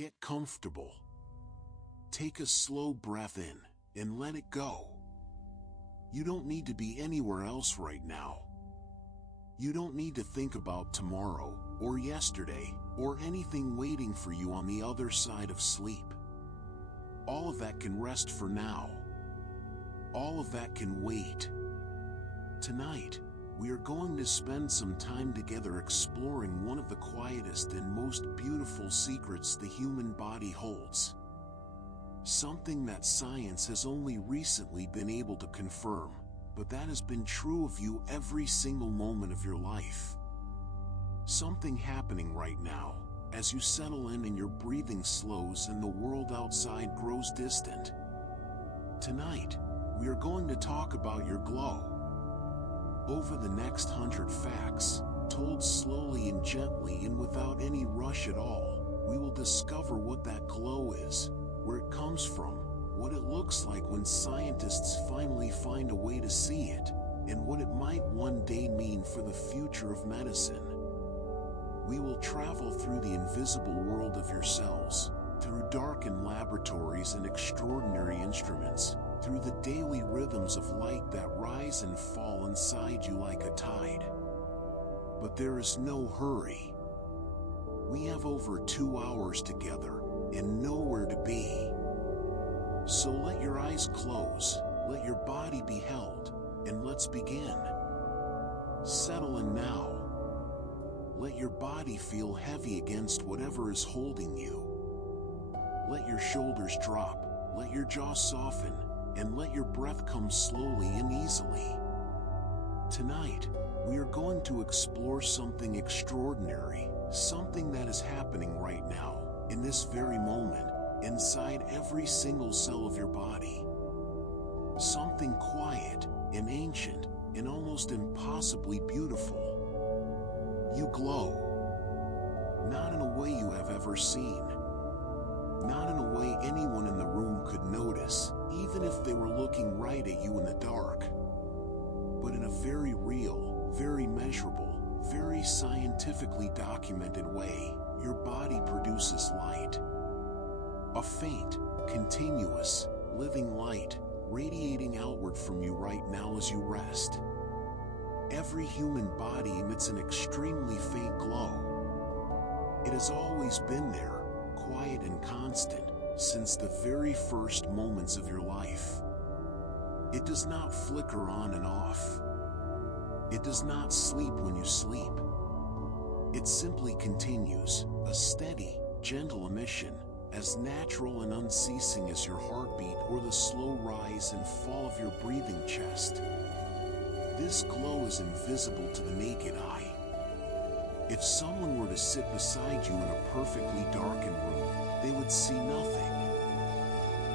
Get comfortable. Take a slow breath in and let it go. You don't need to be anywhere else right now. You don't need to think about tomorrow or yesterday or anything waiting for you on the other side of sleep. All of that can rest for now. All of that can wait. Tonight, we are going to spend some time together exploring one of the quietest and most beautiful secrets the human body holds. Something that science has only recently been able to confirm, but that has been true of you every single moment of your life. Something happening right now, as you settle in and your breathing slows and the world outside grows distant. Tonight, we are going to talk about your glow. Over the next 100 facts, told slowly and gently and without any rush at all, we will discover what that glow is, where it comes from, what it looks like when scientists finally find a way to see it, and what it might one day mean for the future of medicine. We will travel through the invisible world of your cells, through darkened laboratories and extraordinary instruments, through the daily rhythms of light that rise and fall inside you like a tide. But there is no hurry. We have over 2 hours together and nowhere to be. So let your eyes close, let your body be held, and let's begin. Settle in now. Let your body feel heavy against whatever is holding you. Let your shoulders drop, let your jaw soften, and let your breath come slowly and easily. Tonight, we are going to explore something extraordinary, something that is happening right now, in this very moment, inside every single cell of your body. Something quiet and ancient and almost impossibly beautiful. You glow. Not in a way you have ever seen. Not in a way anyone in the room could notice, even if they were looking right at you in the dark. But in a very real, very measurable, very scientifically documented way, your body produces light. A faint, continuous, living light, radiating outward from you right now as you rest. Every human body emits an extremely faint glow. It has always been there, quiet and constant, since the very first moments of your life. It does not flicker on and off. It does not sleep when you sleep. It simply continues, a steady, gentle emission, as natural and unceasing as your heartbeat or the slow rise and fall of your breathing chest. This glow is invisible to the naked eye. If someone were to sit beside you in a perfectly darkened room, they would see nothing.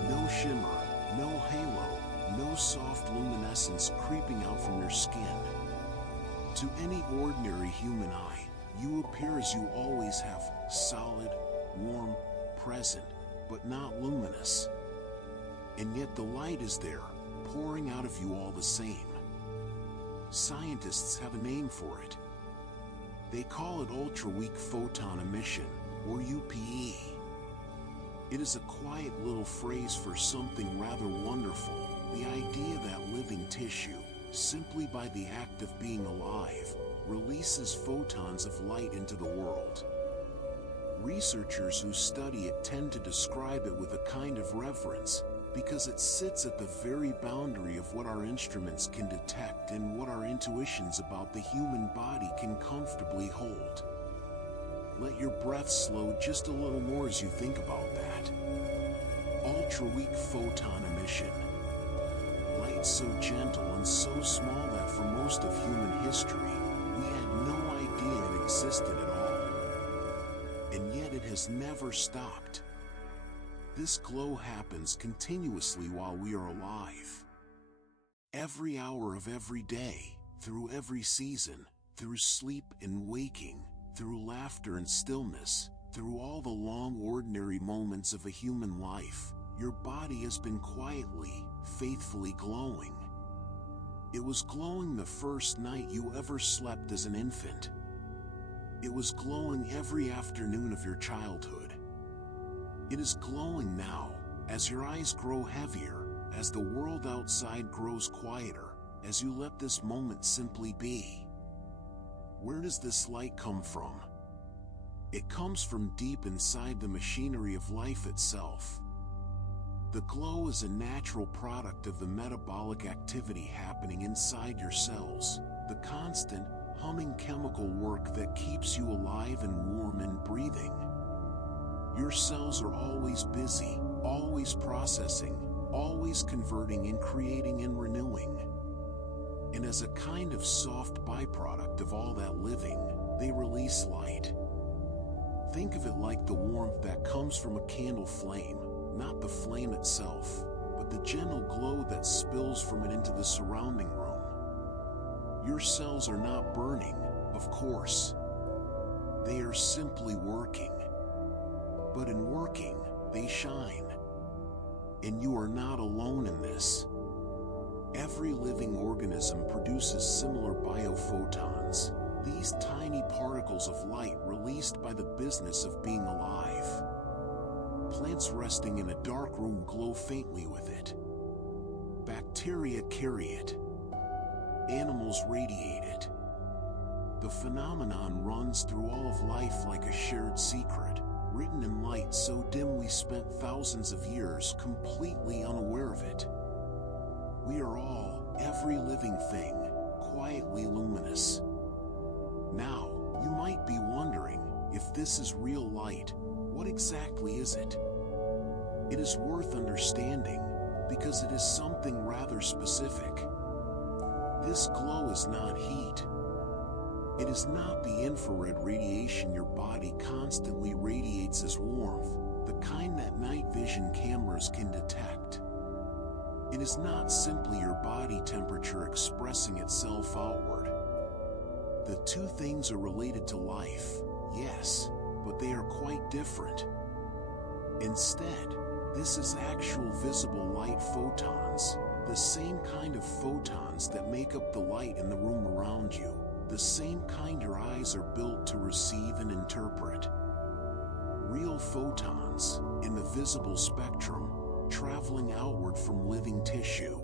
No shimmer, no halo, no soft luminescence creeping out from your skin. To any ordinary human eye, you appear as you always have, solid, warm, present, but not luminous. And yet the light is there, pouring out of you all the same. Scientists have a name for it. They call it ultraweak photon emission, or UPE. It is a quiet little phrase for something rather wonderful, the idea that living tissue, simply by the act of being alive, releases photons of light into the world. Researchers who study it tend to describe it with a kind of reverence, because it sits at the very boundary of what our instruments can detect and what our intuitions about the human body can comfortably hold. Let your breath slow just a little more as you think about that. Ultra-weak photon emission. Light so gentle and so small that for most of human history, we had no idea it existed at all. And yet it has never stopped. This glow happens continuously while we are alive. Every hour of every day, through every season, through sleep and waking, through laughter and stillness, through all the long ordinary moments of a human life, your body has been quietly, faithfully glowing. It was glowing the first night you ever slept as an infant. It was glowing every afternoon of your childhood. It is glowing now, as your eyes grow heavier, as the world outside grows quieter, as you let this moment simply be. Where does this light come from? It comes from deep inside the machinery of life itself. The glow is a natural product of the metabolic activity happening inside your cells, the constant, humming chemical work that keeps you alive and warm and breathing. Your cells are always busy, always processing, always converting and creating and renewing. And as a kind of soft byproduct of all that living, they release light. Think of it like the warmth that comes from a candle flame, not the flame itself, but the gentle glow that spills from it into the surrounding room. Your cells are not burning, of course. They are simply working. But in working, they shine. And you are not alone in this. Every living organism produces similar biophotons, these tiny particles of light released by the business of being alive. Plants resting in a dark room glow faintly with it. Bacteria carry it. Animals radiate it. The phenomenon runs through all of life like a shared secret, written in light so dim we spent thousands of years completely unaware of it. We are all, every living thing, quietly luminous. Now, you might be wondering, if this is real light, what exactly is it? It is worth understanding, because it is something rather specific. This glow is not heat. It is not the infrared radiation your body constantly radiates as warmth, the kind that night vision cameras can detect. It is not simply your body temperature expressing itself outward. The two things are related to life, yes, but they are quite different. Instead, this is actual visible light photons, the same kind of photons that make up the light in the room around you, the same kind your eyes are built to receive and interpret. Real photons, in the visible spectrum, traveling outward from living tissue.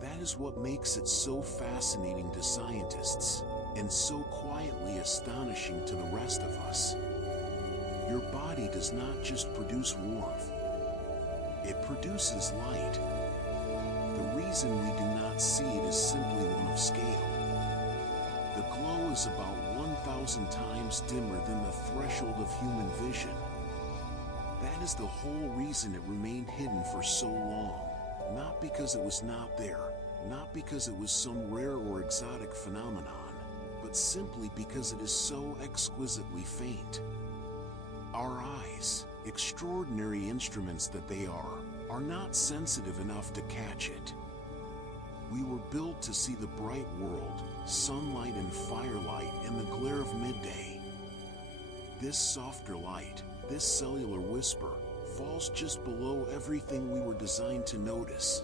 That is what makes it so fascinating to scientists, and so quietly astonishing to the rest of us. Your body does not just produce warmth, it produces light. The reason we do not see it is simply one of scale. The glow is about 1,000 times dimmer than the threshold of human vision. That is the whole reason it remained hidden for so long, not because it was not there, not because it was some rare or exotic phenomenon, but simply because it is so exquisitely faint. Our eyes, extraordinary instruments that they are not sensitive enough to catch it. We were built to see the bright world, sunlight and firelight and the glare of midday. This softer light, this cellular whisper, falls just below everything we were designed to notice.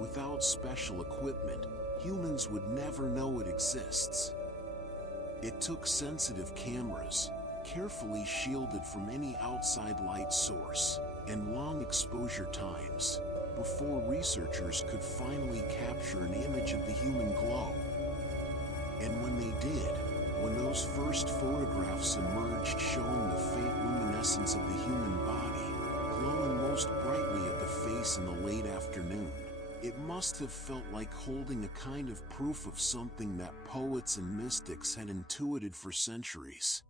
Without special equipment, humans would never know it exists. It took sensitive cameras, carefully shielded from any outside light source, and long exposure times, before researchers could finally capture an image of the human glow. And when they did, when those first photographs emerged showing the faint luminescence of the human body, glowing most brightly at the face in the late afternoon, it must have felt like holding a kind of proof of something that poets and mystics had intuited for centuries.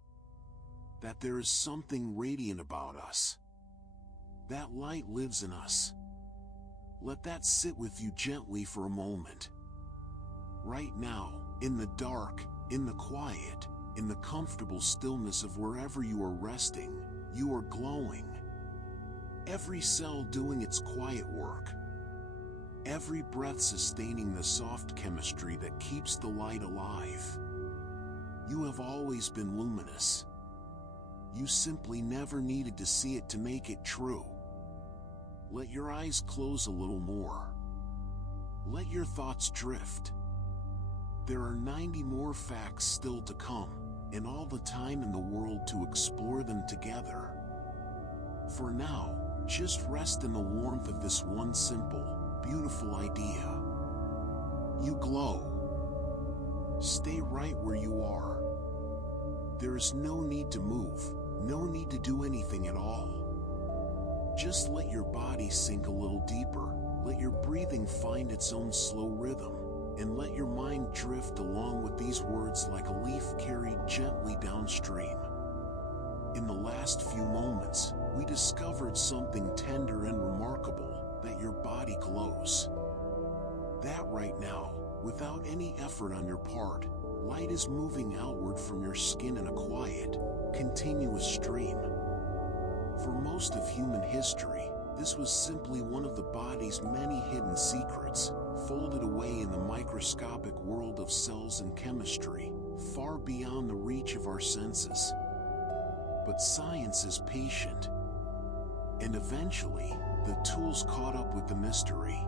That there is something radiant about us. That light lives in us. Let that sit with you gently for a moment. Right now, in the dark, in the quiet, in the comfortable stillness of wherever you are resting, you are glowing. Every cell doing its quiet work. Every breath sustaining the soft chemistry that keeps the light alive. You have always been luminous. You simply never needed to see it to make it true. Let your eyes close a little more. Let your thoughts drift. There are 90 more facts still to come, and all the time in the world to explore them together. For now, just rest in the warmth of this one simple, beautiful idea. You glow. Stay right where you are. There is no need to move, no need to do anything at all. Just let your body sink a little deeper, let your breathing find its own slow rhythm, and let your mind drift along with these words like a leaf carried gently downstream. In the last few moments, we discovered something tender and remarkable, that your body glows. That right now, without any effort on your part, light is moving outward from your skin in a quiet, continuous stream. For most of human history, this was simply one of the body's many hidden secrets, folded away in the microscopic world of cells and chemistry, far beyond the reach of our senses. But science is patient, and eventually, the tools caught up with the mystery.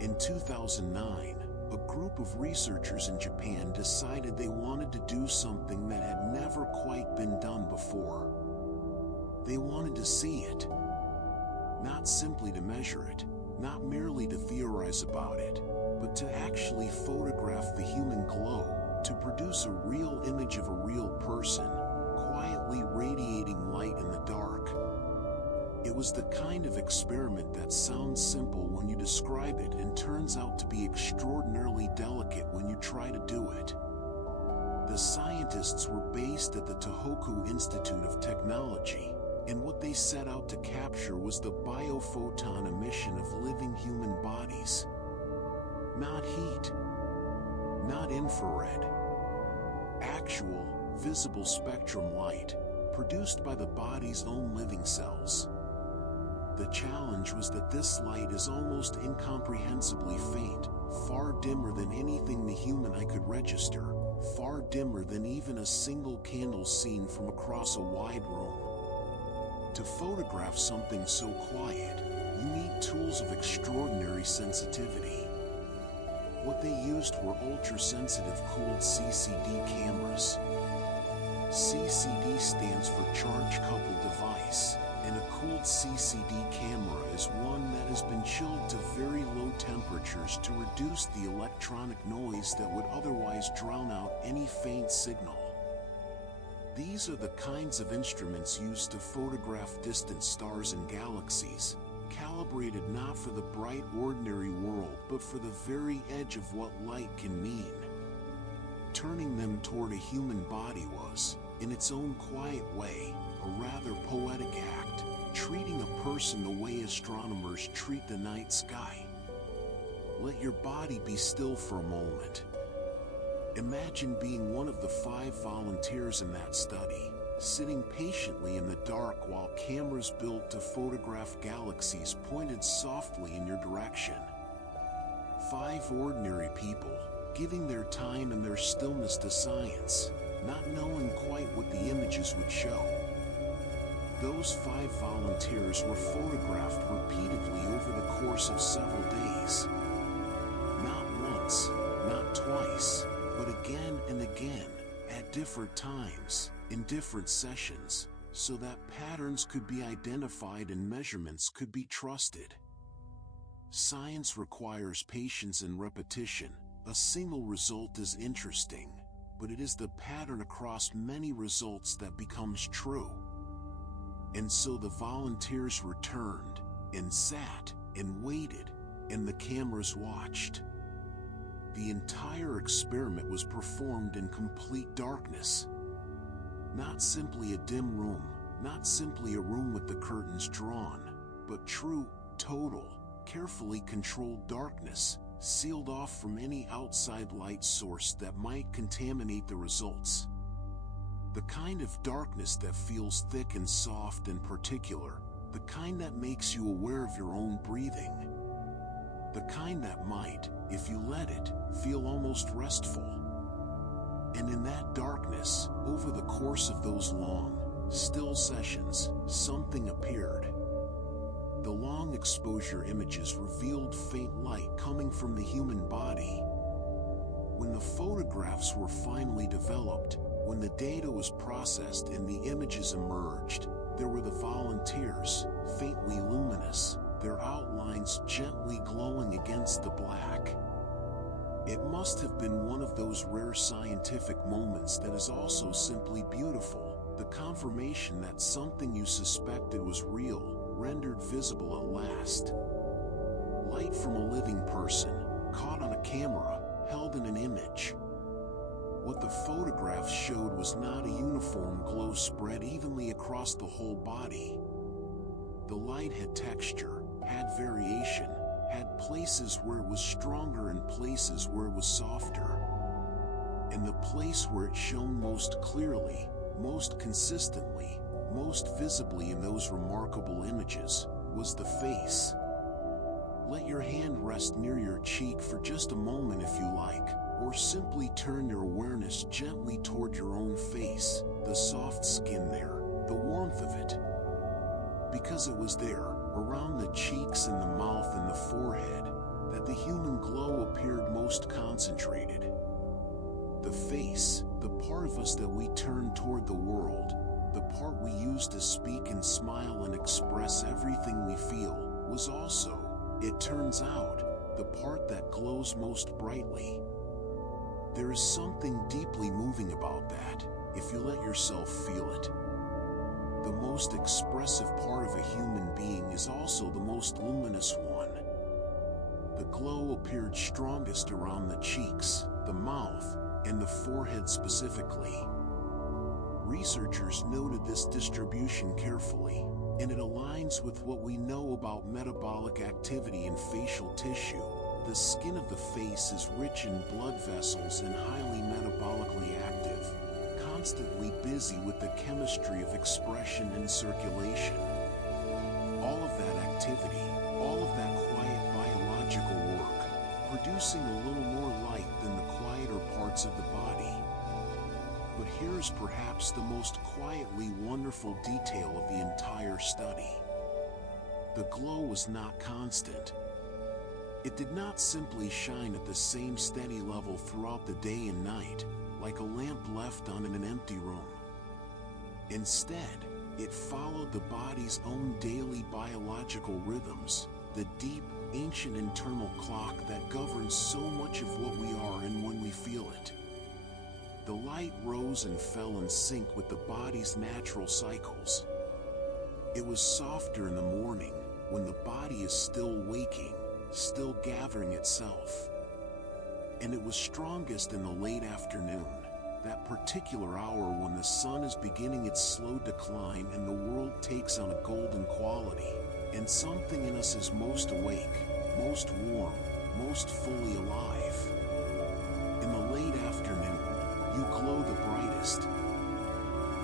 In 2009, a group of researchers in Japan decided they wanted to do something that had never quite been done before. They wanted to see it. Not simply to measure it, not merely to theorize about it, but to actually photograph the human glow, to produce a real image of a real person, quietly radiating light in the dark. It was the kind of experiment that sounds simple when you describe it and turns out to be extraordinarily delicate when you try to do it. The scientists were based at the Tohoku Institute of Technology, and what they set out to capture was the biophoton emission of living human bodies. Not heat, not infrared. Actual, visible spectrum light, produced by the body's own living cells. The challenge was that this light is almost incomprehensibly faint, far dimmer than anything the human eye could register, far dimmer than even a single candle seen from across a wide room. To photograph something so quiet, you need tools of extraordinary sensitivity. What they used were ultra-sensitive cooled CCD cameras. CCD stands for Charge Coupled Device, and a cooled CCD camera is one that has been chilled to very low temperatures to reduce the electronic noise that would otherwise drown out any faint signal. These are the kinds of instruments used to photograph distant stars and galaxies, calibrated not for the bright ordinary world but for the very edge of what light can mean. Turning them toward a human body was, in its own quiet way, a rather poetic act, treating a person the way astronomers treat the night sky. Let your body be still for a moment. Imagine being one of the 5 volunteers in that study, sitting patiently in the dark while cameras built to photograph galaxies pointed softly in your direction. 5 ordinary people, giving their time and their stillness to science, not knowing quite what the images would show. Those 5 volunteers were photographed repeatedly over the course of several days. Not once, not twice, but again and again, at different times, in different sessions, so that patterns could be identified and measurements could be trusted. Science requires patience and repetition. A single result is interesting, but it is the pattern across many results that becomes true. And so the volunteers returned, and sat, and waited, and the cameras watched. The entire experiment was performed in complete darkness. Not simply a dim room, not simply a room with the curtains drawn, but true, total, carefully controlled darkness, sealed off from any outside light source that might contaminate the results. The kind of darkness that feels thick and soft and particular, the kind that makes you aware of your own breathing. The kind that might, if you let it, feel almost restful. And in that darkness, over the course of those long, still sessions, something appeared. The long exposure images revealed faint light coming from the human body. When the photographs were finally developed, when the data was processed and the images emerged, there were the volunteers tears, faintly luminous, their outlines gently glowing against the black. It must have been one of those rare scientific moments that is also simply beautiful, the confirmation that something you suspected was real, rendered visible at last. Light from a living person, caught on a camera, held in an image. What the photographs showed was not a uniform glow spread evenly across the whole body. The light had texture, had variation, had places where it was stronger and places where it was softer. And the place where it shone most clearly, most consistently, most visibly in those remarkable images, was the face. Let your hand rest near your cheek for just a moment if you like, or simply turn your awareness gently toward your own face, the soft skin there, the warmth of it. Because it was there, around the cheeks and the mouth and the forehead, that the human glow appeared most concentrated. The face, the part of us that we turn toward the world, the part we use to speak and smile and express everything we feel, was also, it turns out, the part that glows most brightly. There is something deeply moving about that, if you let yourself feel it. The most expressive part of a human being is also the most luminous one. The glow appeared strongest around the cheeks, the mouth, and the forehead specifically. Researchers noted this distribution carefully, and it aligns with what we know about metabolic activity in facial tissue. The skin of the face is rich in blood vessels and highly metabolically active, constantly busy with the chemistry of expression and circulation. All of that activity, all of that quiet biological work, producing a little more light than the quieter parts of the body. But here's perhaps the most quietly wonderful detail of the entire study. The glow was not constant. It did not simply shine at the same steady level throughout the day and night, like a lamp left on in an empty room. Instead, it followed the body's own daily biological rhythms, the deep, ancient internal clock that governs so much of what we are and when we feel it. The light rose and fell in sync with the body's natural cycles. It was softer in the morning, when the body is still waking, still gathering itself. And it was strongest in the late afternoon, that particular hour when the sun is beginning its slow decline and the world takes on a golden quality, and something in us is most awake, most warm, most fully alive. In the late afternoon, you glow the brightest.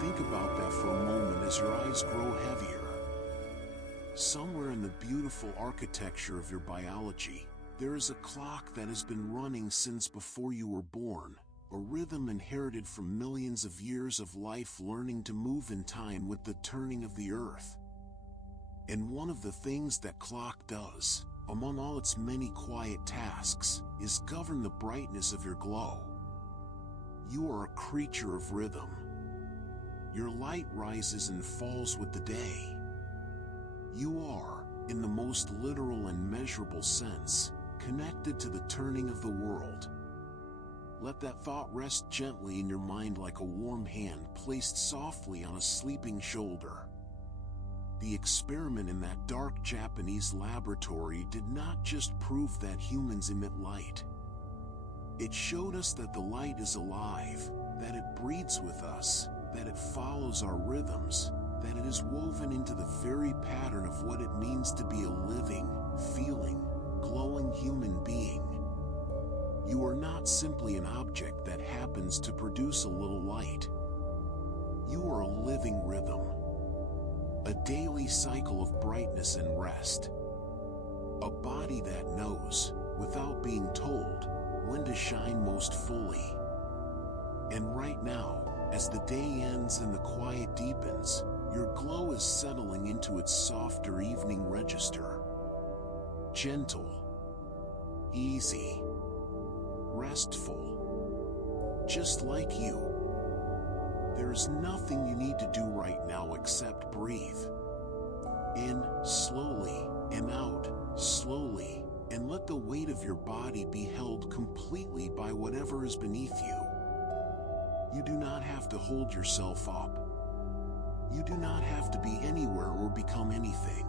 Think about that for a moment as your eyes grow heavier. Somewhere in the beautiful architecture of your biology, there is a clock that has been running since before you were born, a rhythm inherited from millions of years of life learning to move in time with the turning of the earth. And one of the things that clock does, among all its many quiet tasks, is govern the brightness of your glow. You are a creature of rhythm. Your light rises and falls with the day. You are, in the most literal and measurable sense, connected to the turning of the world. Let that thought rest gently in your mind like a warm hand placed softly on a sleeping shoulder. The experiment in that dark Japanese laboratory did not just prove that humans emit light. It showed us that the light is alive, that it breathes with us, that it follows our rhythms, that it is woven into the very pattern of what it means to be a living, feeling, glowing human being. You are not simply an object that happens to produce a little light. You are a living rhythm, a daily cycle of brightness and rest, a body that knows, without being told, when to shine most fully. And right now, as the day ends and the quiet deepens, your glow is settling into its softer evening register. Gentle, easy, restful, just like you. There is nothing you need to do right now except breathe. In slowly and out slowly, and let the weight of your body be held completely by whatever is beneath you. You do not have to hold yourself up. You do not have to be anywhere or become anything.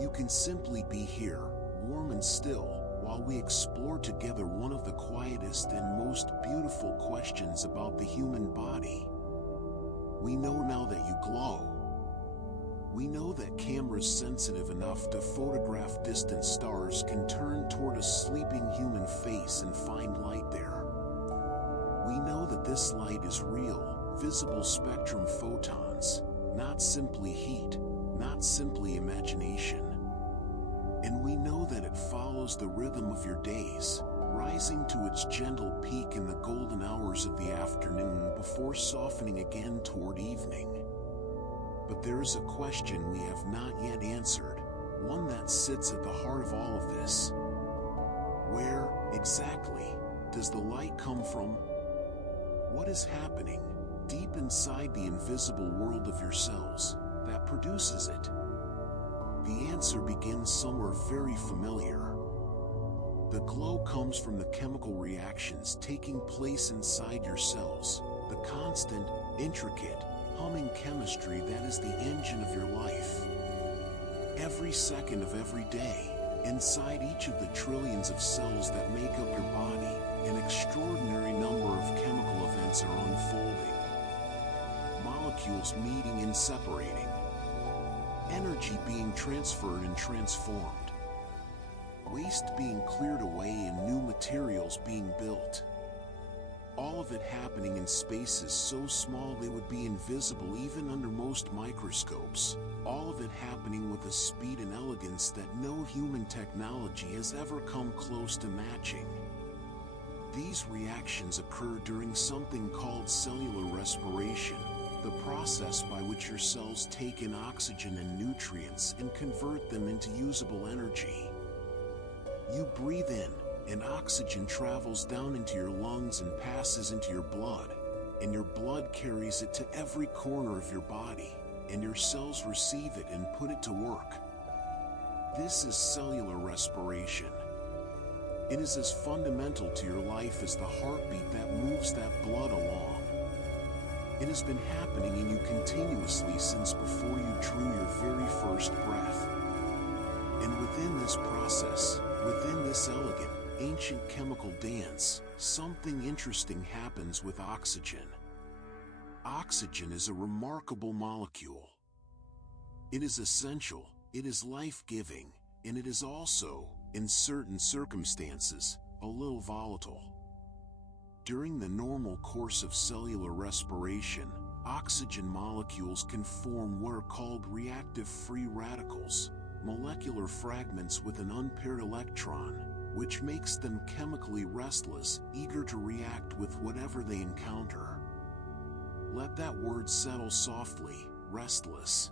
You can simply be here, warm and still, while we explore together one of the quietest and most beautiful questions about the human body. We know now that you glow. We know that cameras sensitive enough to photograph distant stars can turn toward a sleeping human face and find light there. We know that this light is real, visible spectrum photons, not simply heat, not simply imagination. And we know that it follows the rhythm of your days, rising to its gentle peak in the golden hours of the afternoon before softening again toward evening. But there is a question we have not yet answered, one that sits at the heart of all of this. Where, exactly, does the light come from? What is happening, deep inside the invisible world of your cells, that produces it? The answer begins somewhere very familiar. The glow comes from the chemical reactions taking place inside your cells, the constant, intricate, humming chemistry that is the engine of your life. Every second of every day, inside each of the trillions of cells that make up your body, an extraordinary number of chemical events are unfolding. Molecules meeting and separating. Energy being transferred and transformed. Waste being cleared away and new materials being built. All of it happening in spaces so small they would be invisible even under most microscopes. All of it happening with a speed and elegance that no human technology has ever come close to matching. These reactions occur during something called cellular respiration, the process by which your cells take in oxygen and nutrients and convert them into usable energy. You breathe in, and oxygen travels down into your lungs and passes into your blood, and your blood carries it to every corner of your body, and your cells receive it and put it to work. This is cellular respiration. It is as fundamental to your life as the heartbeat that moves that blood along. It has been happening in you continuously since before you drew your very first breath. And within this process, within this elegant, ancient chemical dance, something interesting happens with oxygen. Oxygen is a remarkable molecule. It is essential, it is life-giving, and it is also, in certain circumstances, a little volatile. During the normal course of cellular respiration, oxygen molecules can form what are called reactive free radicals, molecular fragments with an unpaired electron, which makes them chemically restless, eager to react with whatever they encounter. Let that word settle softly, restless.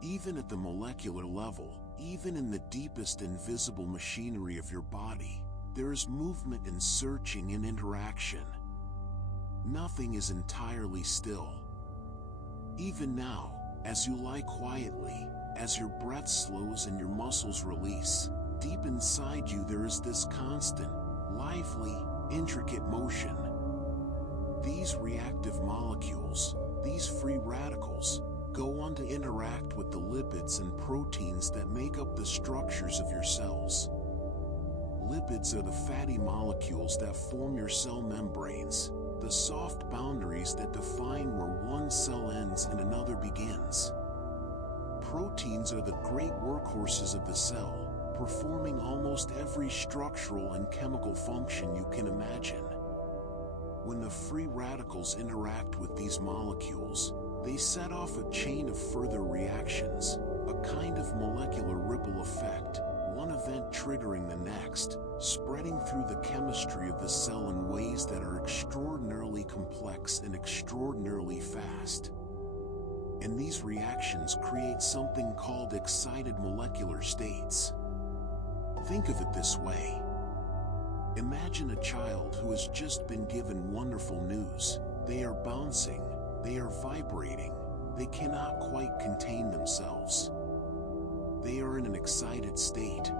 Even at the molecular level, even in the deepest invisible machinery of your body, there is movement and searching and interaction. Nothing is entirely still. Even now, as you lie quietly, as your breath slows and your muscles release, deep inside you there is this constant, lively, intricate motion. These reactive molecules, these free radicals, go on to interact with the lipids and proteins that make up the structures of your cells. Lipids are the fatty molecules that form your cell membranes, the soft boundaries that define where one cell ends and another begins. Proteins are the great workhorses of the cell, performing almost every structural and chemical function you can imagine. When the free radicals interact with these molecules, they set off a chain of further reactions, a kind of molecular ripple effect, one event triggering the next, spreading through the chemistry of the cell in ways that are extraordinarily complex and extraordinarily fast. And these reactions create something called excited molecular states. Think of it this way. Imagine a child who has just been given wonderful news. They are bouncing, they are vibrating, they cannot quite contain themselves. themselves. They are in an excited state.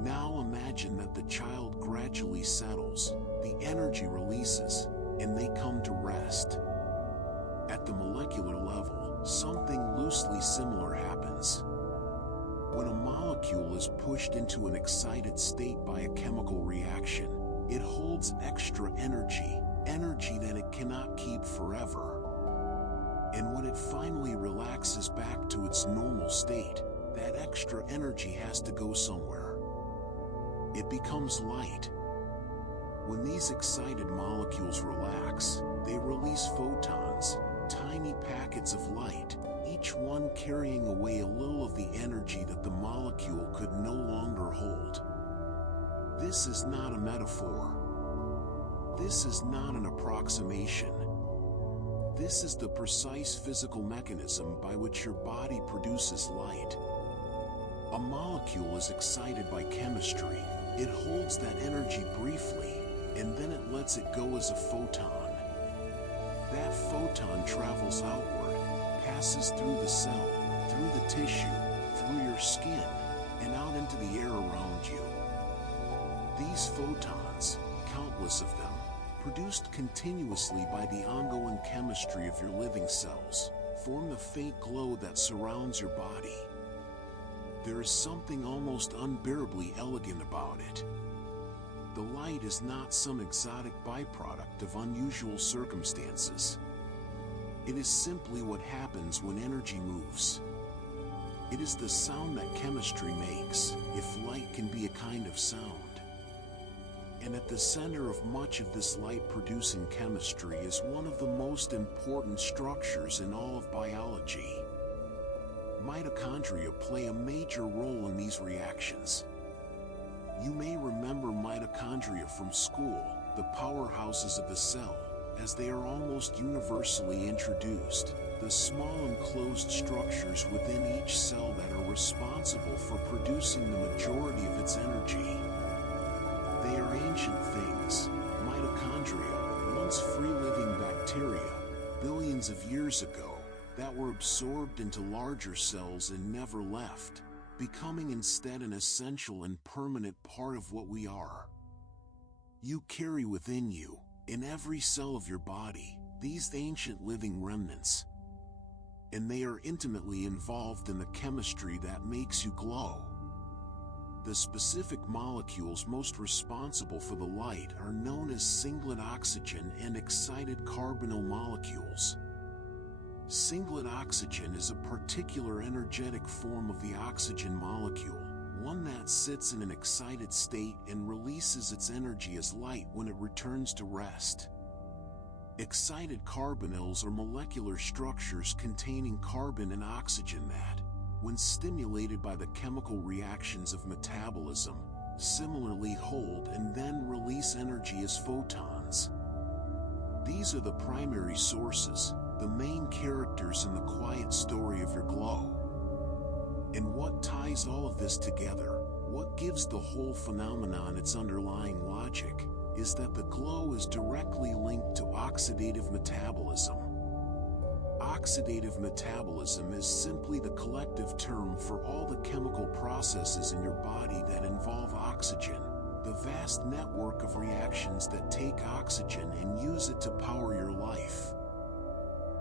Now imagine that the child gradually settles, the energy releases, and they come to rest. At the molecular level, something loosely similar happens. When a molecule is pushed into an excited state by a chemical reaction, it holds extra energy that it cannot keep forever. And when it finally relaxes back to its normal state, that extra energy has to go somewhere. It becomes light. When these excited molecules relax, they release photons, tiny packets of light, each one carrying away a little of the energy that the molecule could no longer hold. This is not a metaphor. This is not an approximation. This is the precise physical mechanism by which your body produces light. A molecule is excited by chemistry. It holds that energy briefly, and then it lets it go as a photon. That photon travels outward, passes through the cell, through the tissue, through your skin, and out into the air around you. These photons, countless of them, produced continuously by the ongoing chemistry of your living cells, form the faint glow that surrounds your body. There is something almost unbearably elegant about it. The light is not some exotic byproduct of unusual circumstances. It is simply what happens when energy moves. It is the sound that chemistry makes, if light can be a kind of sound. And at the center of much of this light-producing chemistry is one of the most important structures in all of biology. Mitochondria play a major role in these reactions. You may remember mitochondria from school, the powerhouses of the cell, as they are almost universally introduced, the small enclosed structures within each cell that are responsible for producing the majority of its energy. They are ancient things, mitochondria, once free-living bacteria, billions of years ago, that were absorbed into larger cells and never left, becoming instead an essential and permanent part of what we are. You carry within you, in every cell of your body, these ancient living remnants. And they are intimately involved in the chemistry that makes you glow. The specific molecules most responsible for the light are known as singlet oxygen and excited carbonyl molecules. Singlet oxygen is a particular energetic form of the oxygen molecule, one that sits in an excited state and releases its energy as light when it returns to rest. Excited carbonyls are molecular structures containing carbon and oxygen that, when stimulated by the chemical reactions of metabolism, similarly hold and then release energy as photons. These are the primary sources, the main characters in the quiet story of your glow. And what ties all of this together, what gives the whole phenomenon its underlying logic, is that the glow is directly linked to oxidative metabolism. Oxidative metabolism is simply the collective term for all the chemical processes in your body that involve oxygen, the vast network of reactions that take oxygen and use it to power your life.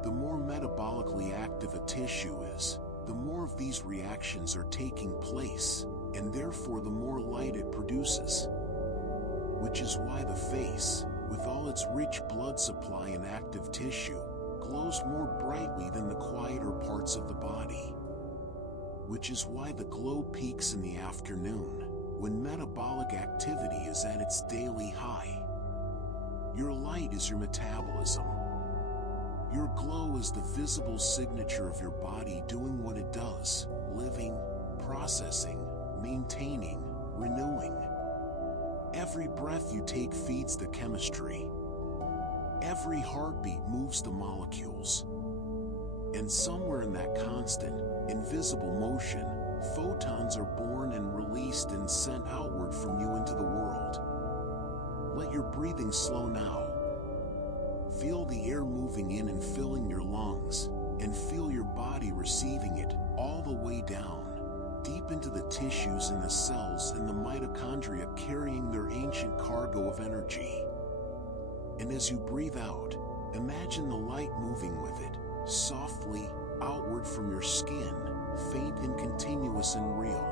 The more metabolically active a tissue is, the more of these reactions are taking place, and therefore the more light it produces. Which is why the face, with all its rich blood supply and active tissue, glows more brightly than the quieter parts of the body. Which is why the glow peaks in the afternoon, when metabolic activity is at its daily high. Your light is your metabolism. Your glow is the visible signature of your body doing what it does, living, processing, maintaining, renewing. Every breath you take feeds the chemistry. Every heartbeat moves the molecules. And somewhere in that constant, invisible motion, photons are born and released and sent outward from you into the world. Let your breathing slow now. Feel the air moving in and filling your lungs, and feel your body receiving it, way down, deep into the tissues and the cells and the mitochondria carrying their ancient cargo of energy. And as you breathe out, imagine the light moving with it, softly, outward from your skin, faint and continuous and real.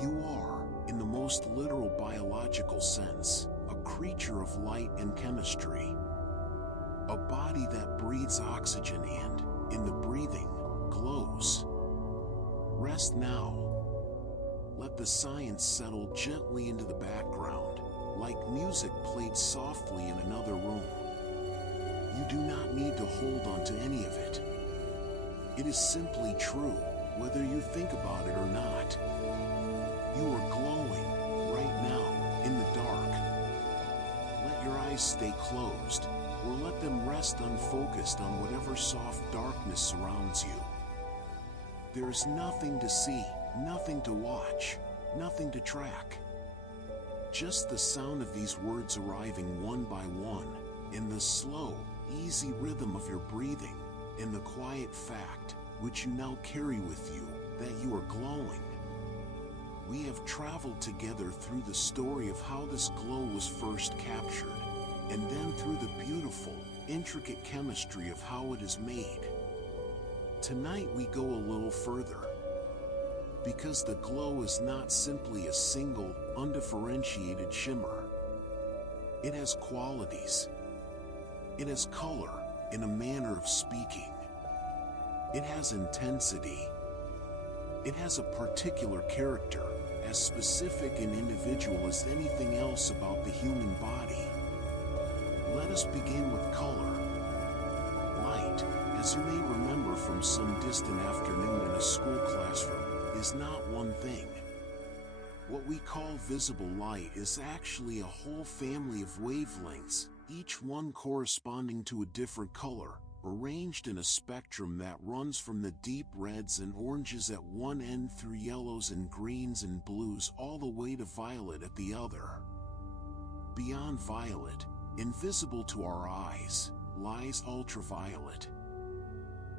You are, in the most literal biological sense, a creature of light and chemistry. A body that breathes oxygen and, in the breathing, glows. Rest now. Let the science settle gently into the background, like music played softly in another room. You do not need to hold on to any of it. It is simply true, whether you think about it or not. You are glowing, right now, in the dark. Let your eyes stay closed, or let them rest unfocused on whatever soft darkness surrounds you. There is nothing to see, nothing to watch, nothing to track. Just the sound of these words arriving one by one, in the slow, easy rhythm of your breathing, and the quiet fact, which you now carry with you, that you are glowing. We have traveled together through the story of how this glow was first captured, and then through the beautiful, intricate chemistry of how it is made. Tonight we go a little further, because the glow is not simply a single, undifferentiated shimmer. It has qualities. It has color, in a manner of speaking. It has intensity. It has a particular character, as specific and individual as anything else about the human body. Let us begin with color. Light, as you may remember from some distant afternoon in a school classroom, is not one thing. What we call visible light is actually a whole family of wavelengths, each one corresponding to a different color, arranged in a spectrum that runs from the deep reds and oranges at one end through yellows and greens and blues all the way to violet at the other. Beyond violet, invisible to our eyes, lies ultraviolet.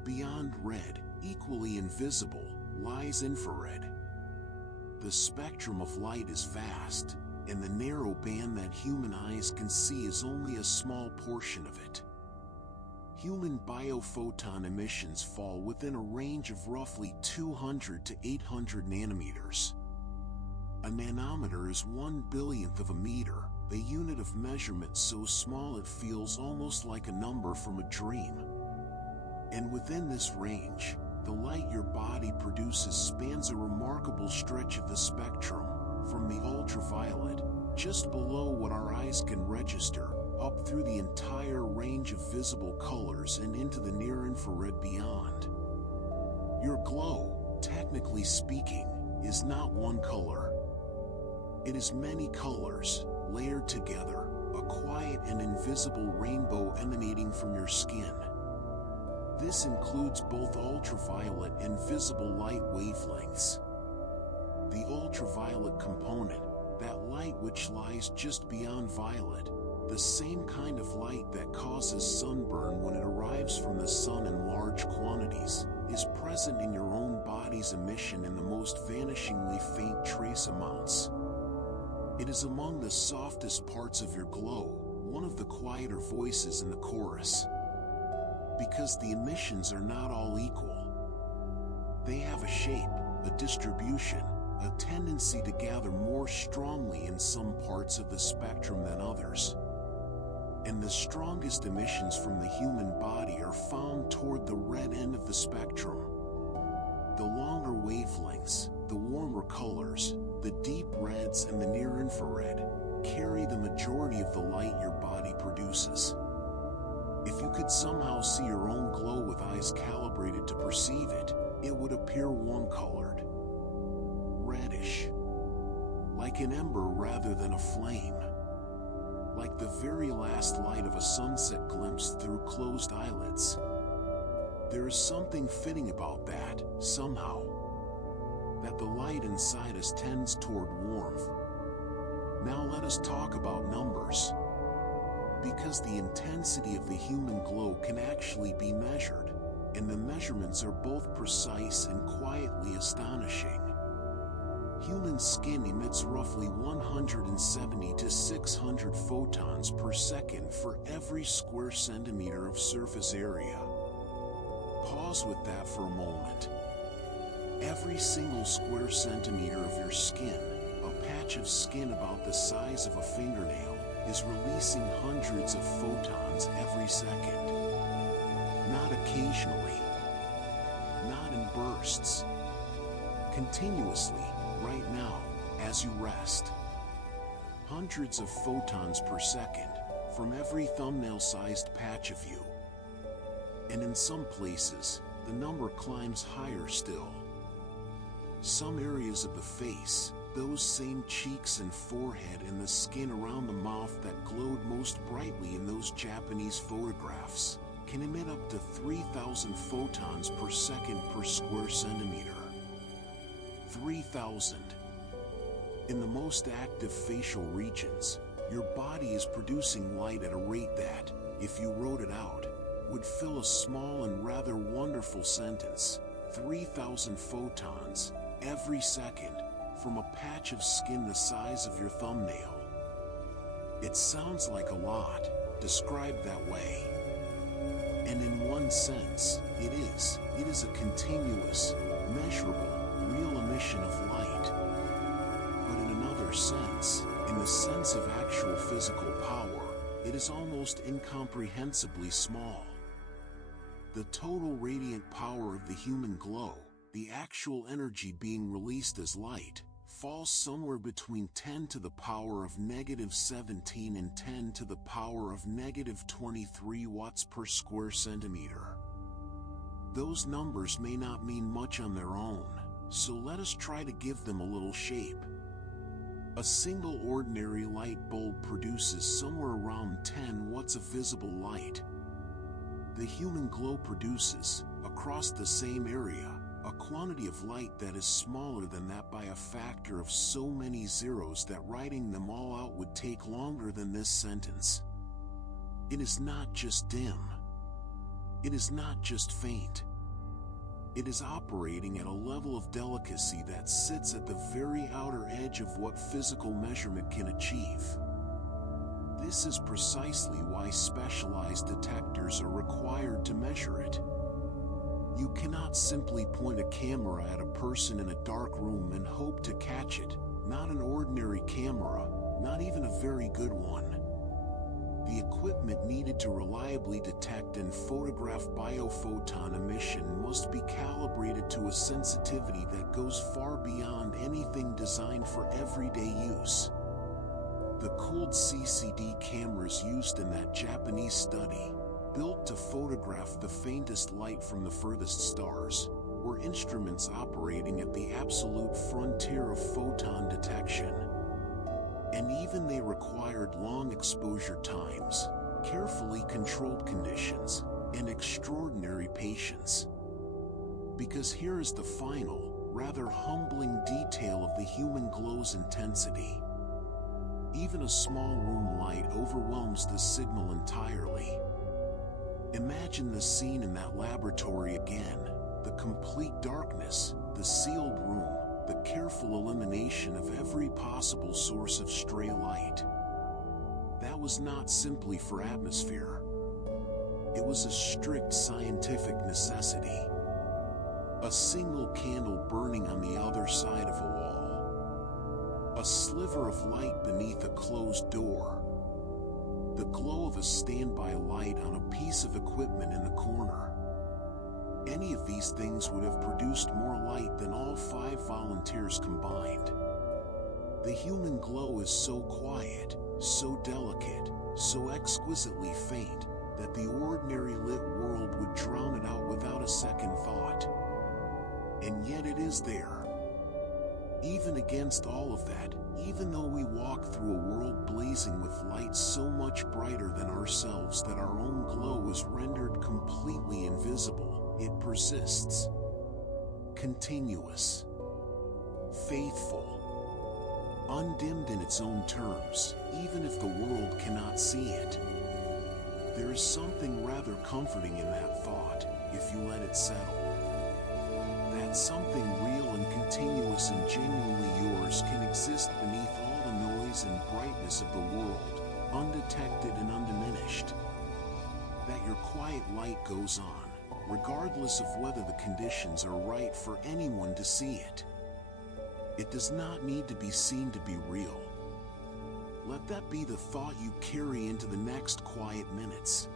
Beyond red, equally invisible, lies infrared. The spectrum of light is vast, and the narrow band that human eyes can see is only a small portion of it. Human biophoton emissions fall within a range of roughly 200 to 800 nanometers. A nanometer is 1/billionth of a meter, a unit of measurement so small it feels almost like a number from a dream. And within this range, the light your body produces spans a remarkable stretch of the spectrum, from the ultraviolet, just below what our eyes can register, up through the entire range of visible colors and into the near-infrared beyond. Your glow, technically speaking, is not one color. It is many colors, layered together, a quiet and invisible rainbow emanating from your skin. This includes both ultraviolet and visible light wavelengths. The ultraviolet component, that light which lies just beyond violet, the same kind of light that causes sunburn when it arrives from the sun in large quantities, is present in your own body's emission in the most vanishingly faint trace amounts. It is among the softest parts of your glow, one of the quieter voices in the chorus. Because the emissions are not all equal. They have a shape, a distribution, a tendency to gather more strongly in some parts of the spectrum than others. And the strongest emissions from the human body are found toward the red end of the spectrum. The longer wavelengths, the warmer colors, the deep reds and the near-infrared, carry the majority of the light your body produces. If you could somehow see your own glow with eyes calibrated to perceive it, it would appear warm-colored, reddish, like an ember rather than a flame, like the very last light of a sunset glimpsed through closed eyelids. There is something fitting about that, somehow, that the light inside us tends toward warmth. Now let us talk about numbers. Because the intensity of the human glow can actually be measured, and the measurements are both precise and quietly astonishing. Human skin emits roughly 170 to 600 photons per second for every square centimeter of surface area. Pause with that for a moment. Every single square centimeter of your skin, a patch of skin about the size of a fingernail, is releasing hundreds of photons every second. Not occasionally, not in bursts. Continuously, right now, as you rest. Hundreds of photons per second, from every thumbnail-sized patch of you. And in some places, the number climbs higher still. Some areas of the face, those same cheeks and forehead and the skin around the mouth that glowed most brightly in those Japanese photographs, can emit up to 3,000 photons per second per square centimeter. 3,000. In the most active facial regions, your body is producing light at a rate that, if you wrote it out, would fill a small and rather wonderful sentence. 3,000 photons every second from a patch of skin the size of your thumbnail. It sounds like a lot, described that way. And in one sense, it is. It is a continuous, measurable, real emission of light. But in another sense, in the sense of actual physical power, it is almost incomprehensibly small. The total radiant power of the human glow, the actual energy being released as light, falls somewhere between 10 to the power of -17 and 10 to the power of -23 watts per square centimeter. Those numbers may not mean much on their own, so let us try to give them a little shape. A single ordinary light bulb produces somewhere around 10 watts of visible light. The human glow produces, across the same area, a quantity of light that is smaller than that by a factor of so many zeros that writing them all out would take longer than this sentence. It is not just dim. It is not just faint. It is operating at a level of delicacy that sits at the very outer edge of what physical measurement can achieve. This is precisely why specialized detectors are required to measure it. You cannot simply point a camera at a person in a dark room and hope to catch it, not an ordinary camera, not even a very good one. The equipment needed to reliably detect and photograph biophoton emission must be calibrated to a sensitivity that goes far beyond anything designed for everyday use. The cooled CCD cameras used in that Japanese study, built to photograph the faintest light from the furthest stars, were instruments operating at the absolute frontier of photon detection. And even they required long exposure times, carefully controlled conditions, and extraordinary patience. Because here is the final, rather humbling detail of the human glow's intensity. Even a small room light overwhelms the signal entirely. Imagine the scene in that laboratory again, the complete darkness, the sealed room, the careful elimination of every possible source of stray light. That was not simply for atmosphere. It was a strict scientific necessity. A single candle burning on the other side of a wall. A sliver of light beneath a closed door. The glow of a standby light on a piece of equipment in the corner. Any of these things would have produced more light than all 5 volunteers combined. The human glow is so quiet, so delicate, so exquisitely faint, that the ordinary lit world would drown it out without a second thought. And yet it is there. Even against all of that, even though we walk through a world blazing with light so much brighter than ourselves that our own glow is rendered completely invisible, it persists. Continuous. Faithful. Undimmed in its own terms, even if the world cannot see it. There is something rather comforting in that thought. if you let it settle. That something real and continuous and genuinely yours can exist beneath all the noise and brightness of the world, undetected and undiminished. That your quiet light goes on, regardless of whether the conditions are right for anyone to see it. It does not need to be seen to be real. Let that be the thought you carry into the next quiet minutes.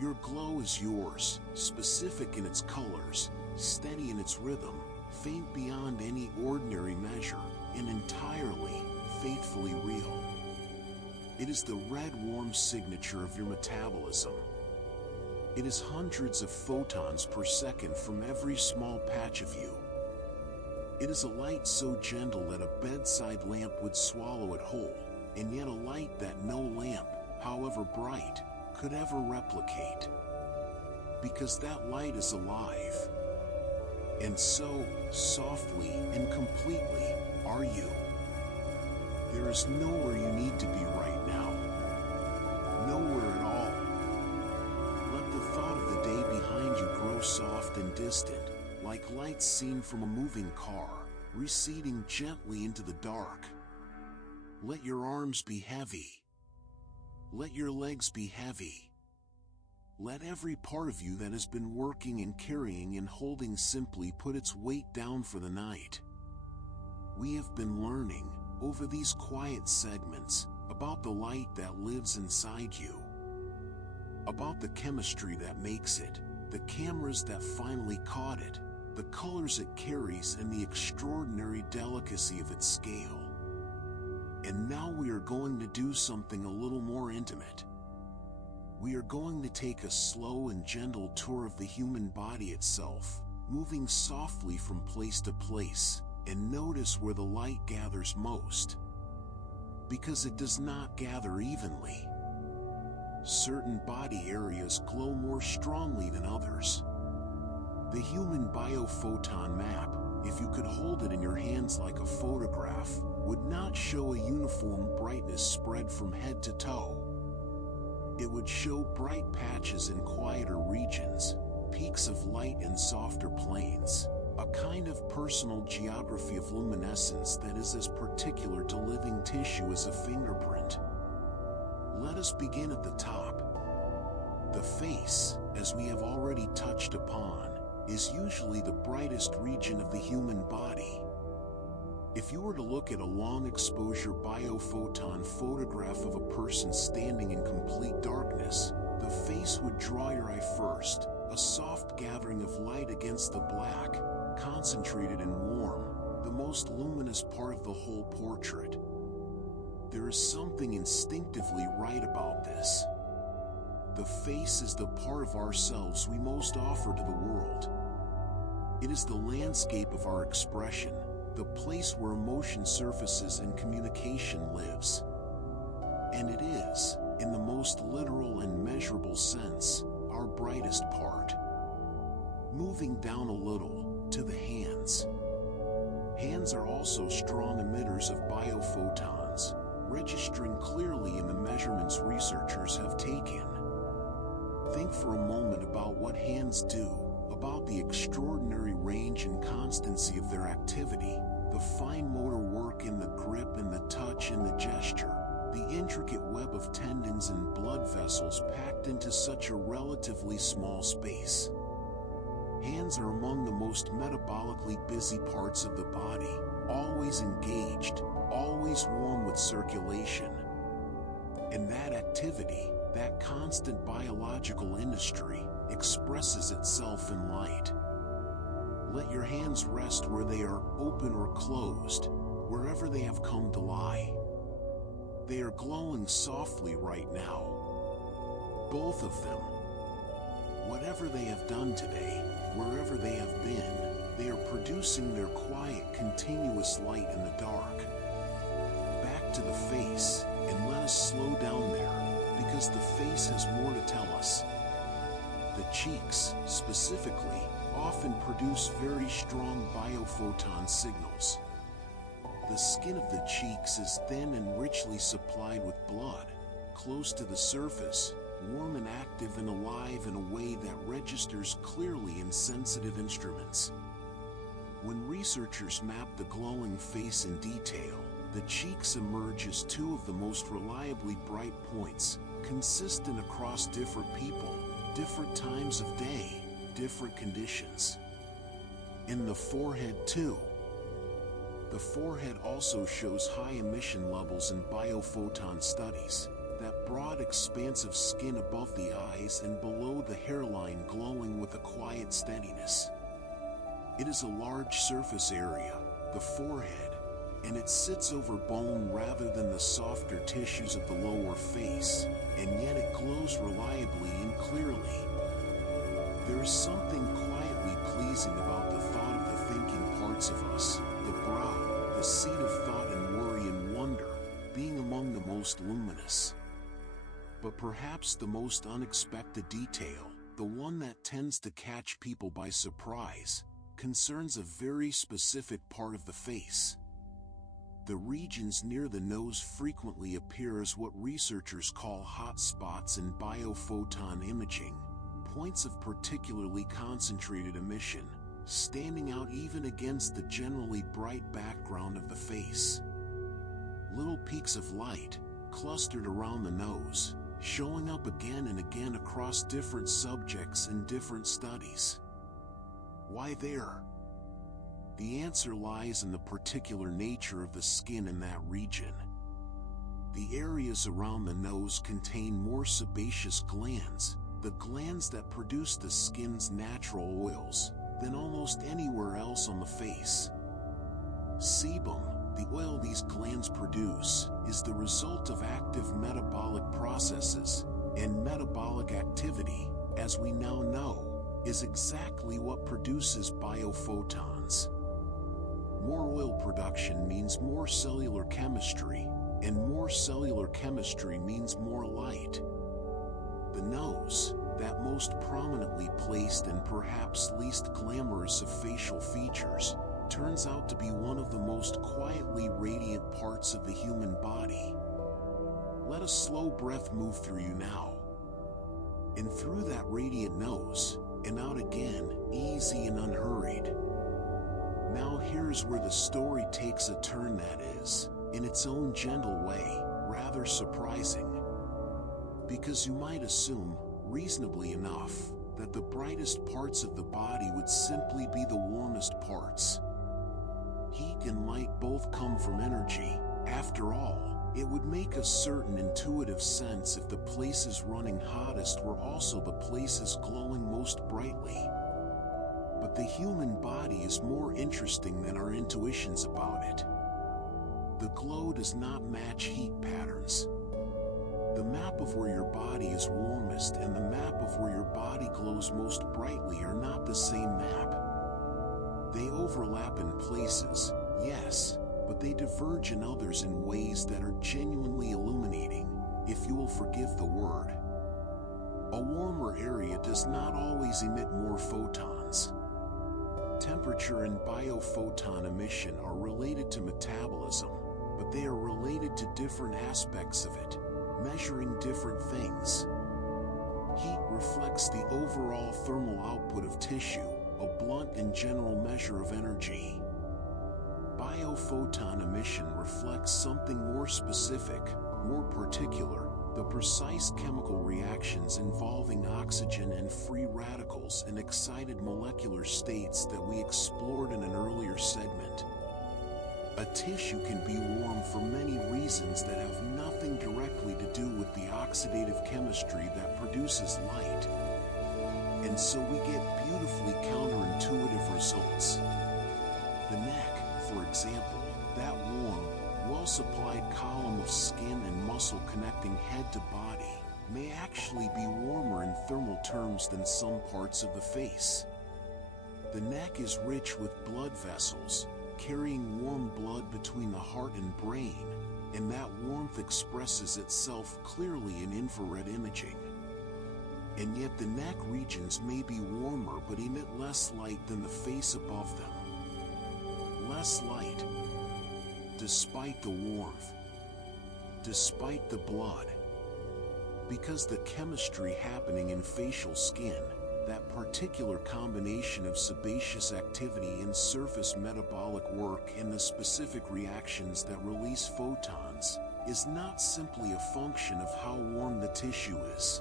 Your glow is yours, specific in its colors, steady in its rhythm, faint beyond any ordinary measure, and entirely, faithfully real. It is the red warm signature of your metabolism. It is hundreds of photons per second from every small patch of you. It is a light so gentle that a bedside lamp would swallow it whole, and yet a light that no lamp, however bright, could ever replicate. Because that light is alive. And so, softly and completely, are you. There is nowhere you need to be right now. Nowhere at all. Let the thought of the day behind you grow soft and distant, like lights seen from a moving car, receding gently into the dark. Let your arms be heavy. Let your legs be heavy. Let every part of you that has been working and carrying and holding simply put its weight down for the night. We have been learning, over these quiet segments, about the light that lives inside you. About the chemistry that makes it, the cameras that finally caught it, the colors it carries, and the extraordinary delicacy of its scale. And now we are going to do something a little more intimate. We are going to take a slow and gentle tour of the human body itself, moving softly from place to place, and notice where the light gathers most. Because it does not gather evenly. Certain body areas glow more strongly than others. The human biophoton map, if you could hold it in your hands like a photograph, would not show a uniform brightness spread from head to toe. It would show bright patches in quieter regions, peaks of light in softer planes, a kind of personal geography of luminescence that is as particular to living tissue as a fingerprint. Let us begin at the top. The face, as we have already touched upon, is usually the brightest region of the human body. If you were to look at a long exposure biophoton photograph of a person standing in complete darkness, the face would draw your eye first, a soft gathering of light against the black, concentrated and warm, the most luminous part of the whole portrait. There is something instinctively right about this. The face is the part of ourselves we most offer to the world. It is the landscape of our expression, the place where emotion surfaces and communication lives. And it is, in the most literal and measurable sense, our brightest part. Moving down a little, to the hands. Hands are also strong emitters of biophotons, registering clearly in the measurements researchers have taken. Think for a moment about what hands do, about the extraordinary range and constancy of their activity, the fine motor work in the grip and the touch and the gesture, the intricate web of tendons and blood vessels packed into such a relatively small space. Hands are among the most metabolically busy parts of the body, always engaged, always warm with circulation. And that activity, that constant biological industry, expresses itself in light. Let your hands rest where they are open or closed, wherever they have come to lie. They are glowing softly right now. Both of them. Whatever they have done today, wherever they have been, they are producing their quiet, continuous light in the dark. Back to the face, and let us slow down there, because the face has more to tell us. The cheeks, specifically, often produce very strong biophoton signals. The skin of the cheeks is thin and richly supplied with blood, close to the surface, warm and active and alive in a way that registers clearly in sensitive instruments. When researchers map the glowing face in detail, the cheeks emerge as two of the most reliably bright points, consistent across different people, different times of day, different conditions. In the forehead too. The forehead also shows high emission levels in biophoton studies, that broad expanse of skin above the eyes and below the hairline glowing with a quiet steadiness. It is a large surface area, the forehead, and it sits over bone rather than the softer tissues of the lower face, and yet it glows reliably and clearly. There is something quietly pleasing about the thought of the thinking parts of us, the brow, the seat of thought and worry and wonder, being among the most luminous. But perhaps the most unexpected detail, the one that tends to catch people by surprise, concerns a very specific part of the face. The regions near the nose frequently appear as what researchers call hot spots in biophoton imaging, points of particularly concentrated emission, standing out even against the generally bright background of the face. Little peaks of light, clustered around the nose, showing up again and again across different subjects in different studies. Why there? The answer lies in the particular nature of the skin in that region. The areas around the nose contain more sebaceous glands, the glands that produce the skin's natural oils, than almost anywhere else on the face. Sebum, the oil these glands produce, is the result of active metabolic processes, and metabolic activity, as we now know, is exactly what produces biophotons. More oil production means more cellular chemistry, and more cellular chemistry means more light. The nose, that most prominently placed and perhaps least glamorous of facial features, turns out to be one of the most quietly radiant parts of the human body. Let a slow breath move through you now. And through that radiant nose, and out again, easy and unhurried. Now here's where the story takes a turn that is, in its own gentle way, rather surprising. Because you might assume, reasonably enough, that the brightest parts of the body would simply be the warmest parts. Heat and light both come from energy. After all, it would make a certain intuitive sense if the places running hottest were also the places glowing most brightly. But the human body is more interesting than our intuitions about it. The glow does not match heat patterns. The map of where your body is warmest and the map of where your body glows most brightly are not the same map. They overlap in places, yes, but they diverge in others in ways that are genuinely illuminating, if you will forgive the word. A warmer area does not always emit more photons. Temperature and biophoton emission are related to metabolism, but they are related to different aspects of it, measuring different things. Heat reflects the overall thermal output of tissue, a blunt and general measure of energy. Biophoton emission reflects something more specific, more particular, the precise chemical reactions involving oxygen and free radicals in excited molecular states that we explored in an earlier segment. A tissue can be warm for many reasons that have nothing directly to do with the oxidative chemistry that produces light. And so we get beautifully counterintuitive results. The neck, for example, that warm, well-supplied column of skin and muscle connecting head to body, may actually be warmer in thermal terms than some parts of the face. The neck is rich with blood vessels, carrying warm blood between the heart and brain, and that warmth expresses itself clearly in infrared imaging. And yet the neck regions may be warmer but emit less light than the face above them. Less light, despite the warmth, despite the blood. Because the chemistry happening in facial skin, that particular combination of sebaceous activity and surface metabolic work and the specific reactions that release photons, is not simply a function of how warm the tissue is.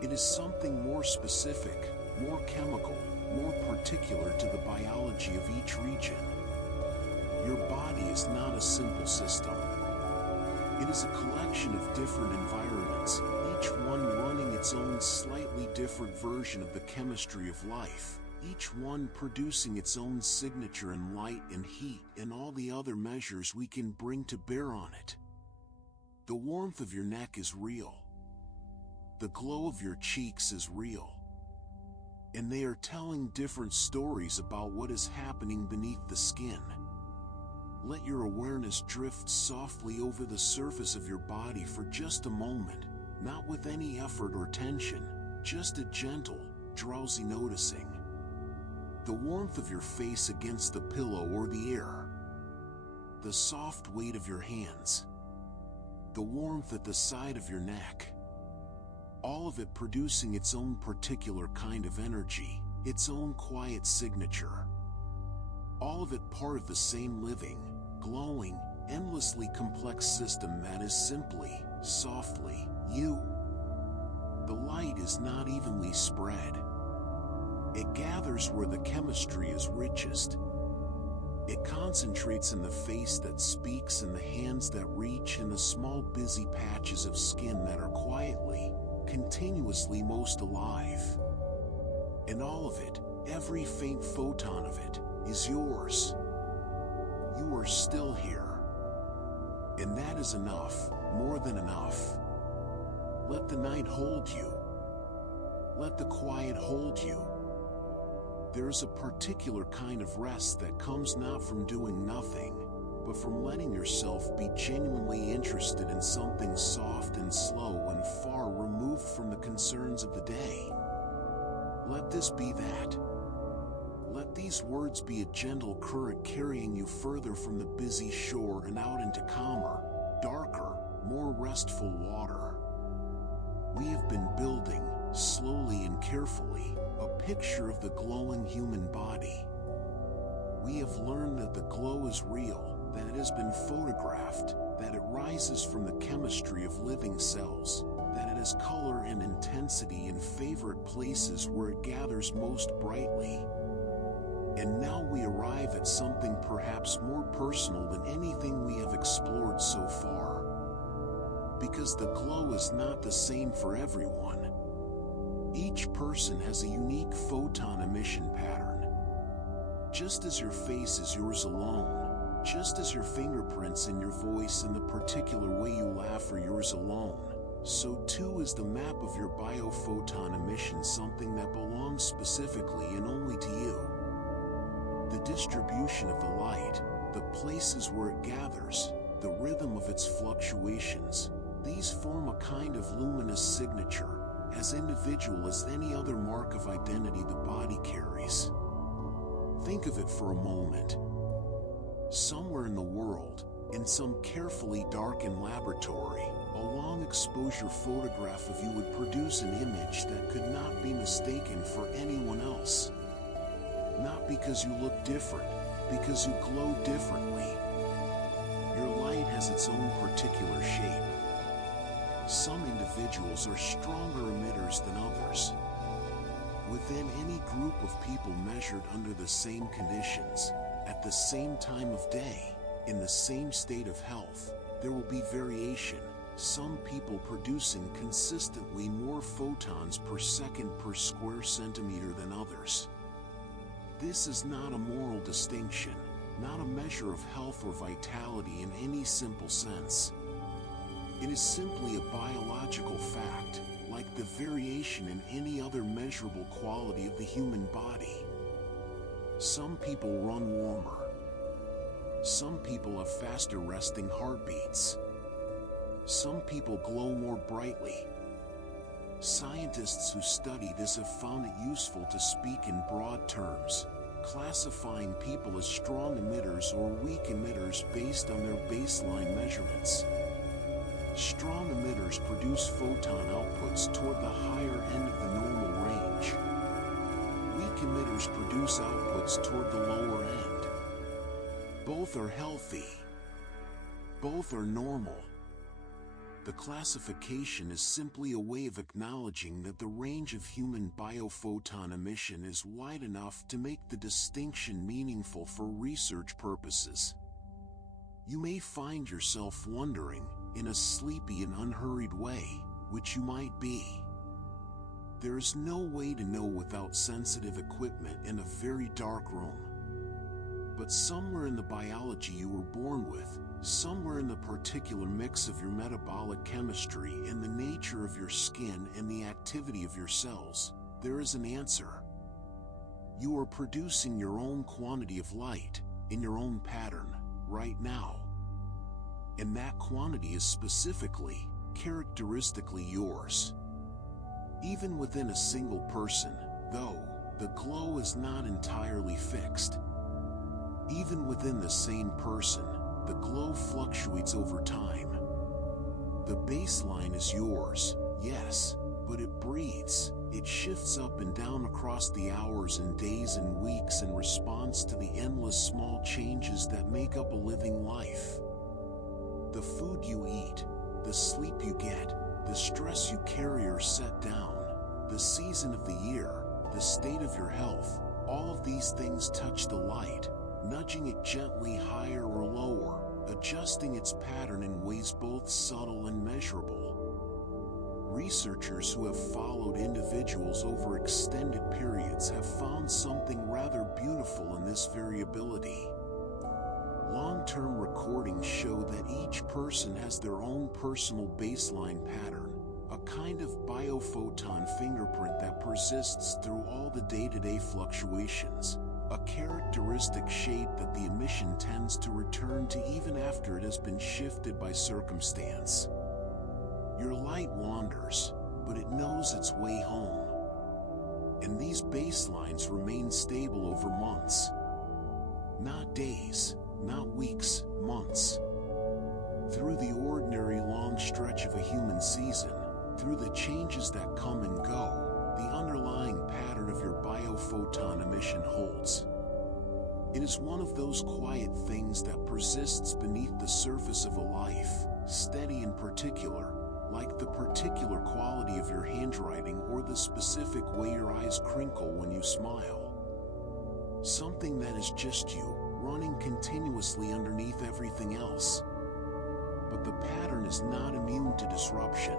It is something more specific, more chemical, more particular to the biology of each region. Your body is not a simple system. It is a collection of different environments, each one running its own slightly different version of the chemistry of life, each one producing its own signature in light and heat and all the other measures we can bring to bear on it. The warmth of your neck is real. The glow of your cheeks is real. And they are telling different stories about what is happening beneath the skin. Let your awareness drift softly over the surface of your body for just a moment, not with any effort or tension, just a gentle, drowsy noticing. The warmth of your face against the pillow or the air. The soft weight of your hands. The warmth at the side of your neck. All of it producing its own particular kind of energy, its own quiet signature. All of it part of the same living, glowing, endlessly complex system that is simply, softly, you. The light is not evenly spread. It gathers where the chemistry is richest. It concentrates in the face that speaks and the hands that reach and the small busy patches of skin that are quietly, continuously most alive. And all of it, every faint photon of it, is yours. You are still here. And that is enough, more than enough. Let the night hold you. Let the quiet hold you. There is a particular kind of rest that comes not from doing nothing, but from letting yourself be genuinely interested in something soft and slow and far removed from the concerns of the day. Let this be that. Let these words be a gentle current carrying you further from the busy shore and out into calmer, darker, more restful water. We have been building, slowly and carefully, a picture of the glowing human body. We have learned that the glow is real, that it has been photographed, that it rises from the chemistry of living cells, that it has color and intensity in favorite places where it gathers most brightly. And now we arrive at something perhaps more personal than anything we have explored so far. Because the glow is not the same for everyone. Each person has a unique photon emission pattern. Just as your face is yours alone, just as your fingerprints and your voice and the particular way you laugh are yours alone, so too is the map of your biophoton emission something that belongs specifically and only to you. The distribution of the light, the places where it gathers, the rhythm of its fluctuations, these form a kind of luminous signature, as individual as any other mark of identity the body carries. Think of it for a moment. Somewhere in the world, in some carefully darkened laboratory, a long exposure photograph of you would produce an image that could not be mistaken for anyone else. Not because you look different, because you glow differently. Your light has its own particular shape. Some individuals are stronger emitters than others. Within any group of people measured under the same conditions, at the same time of day, in the same state of health, there will be variation, some people producing consistently more photons per second per square centimeter than others. This is not a moral distinction, not a measure of health or vitality in any simple sense. It is simply a biological fact, like the variation in any other measurable quality of the human body. Some people run warmer. Some people have faster resting heartbeats. Some people glow more brightly. Scientists who study this have found it useful to speak in broad terms, classifying people as strong emitters or weak emitters based on their baseline measurements. Strong emitters produce photon outputs toward the higher end of the normal range. Weak emitters produce outputs toward the lower end. Both are healthy. Both are normal. The classification is simply a way of acknowledging that the range of human biophoton emission is wide enough to make the distinction meaningful for research purposes. You may find yourself wondering, in a sleepy and unhurried way, which you might be. There is no way to know without sensitive equipment in a very dark room. But somewhere in the biology you were born with, somewhere in the particular mix of your metabolic chemistry and the nature of your skin and the activity of your cells, there is an answer. You are producing your own quantity of light, in your own pattern, right now. And that quantity is specifically, characteristically yours. Even within a single person, though, the glow is not entirely fixed. Even within the same person, the glow fluctuates over time. The baseline is yours, yes, but it breathes. It shifts up and down across the hours and days and weeks in response to the endless small changes that make up a living life. The food you eat, the sleep you get, the stress you carry or set down, the season of the year, the state of your health, all of these things touch the light, nudging it gently higher or lower, adjusting its pattern in ways both subtle and measurable. Researchers who have followed individuals over extended periods have found something rather beautiful in this variability. Long-term recordings show that each person has their own personal baseline pattern, a kind of biophoton fingerprint that persists through all the day-to-day fluctuations, a characteristic shape that the emission tends to return to even after it has been shifted by circumstance. Your light wanders, but it knows its way home. And these baselines remain stable over months. Not days, not weeks, months. Through the ordinary long stretch of a human season, through the changes that come and go, the underlying pattern of your biophoton emission holds. It is one of those quiet things that persists beneath the surface of a life, steady and particular, like the particular quality of your handwriting or the specific way your eyes crinkle when you smile. Something that is just you, running continuously underneath everything else. But the pattern is not immune to disruption.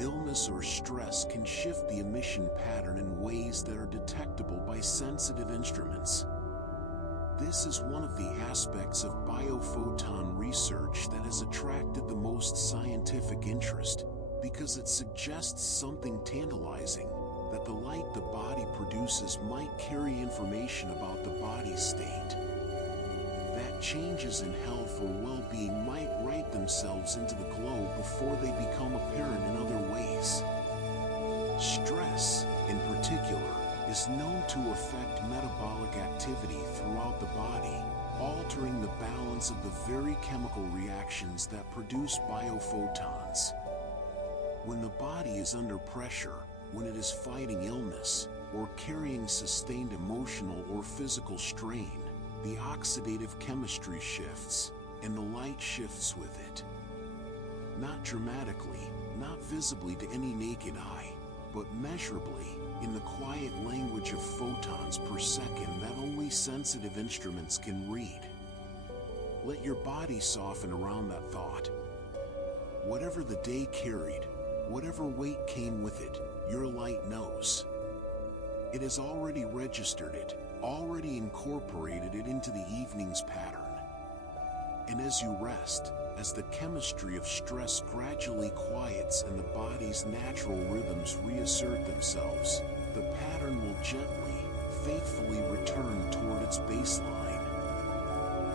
Illness or stress can shift the emission pattern in ways that are detectable by sensitive instruments. This is one of the aspects of biophoton research that has attracted the most scientific interest, because it suggests something tantalizing, that the light the body produces might carry information about the body's state. That changes in health or well-being might write themselves into the glow before they become apparent in other ways. Stress, in particular, is known to affect metabolic activity throughout the body, altering the balance of the very chemical reactions that produce biophotons. When the body is under pressure, when it is fighting illness, or carrying sustained emotional or physical strain, the oxidative chemistry shifts, and the light shifts with it. Not dramatically, not visibly to any naked eye, but measurably, in the quiet language of photons per second that only sensitive instruments can read. Let your body soften around that thought. Whatever the day carried, whatever weight came with it, your light knows. It has already registered it, already incorporated it into the evening's pattern. And as you rest, as the chemistry of stress gradually quiets and the body's natural rhythms reassert themselves, the pattern will gently, faithfully return toward its baseline.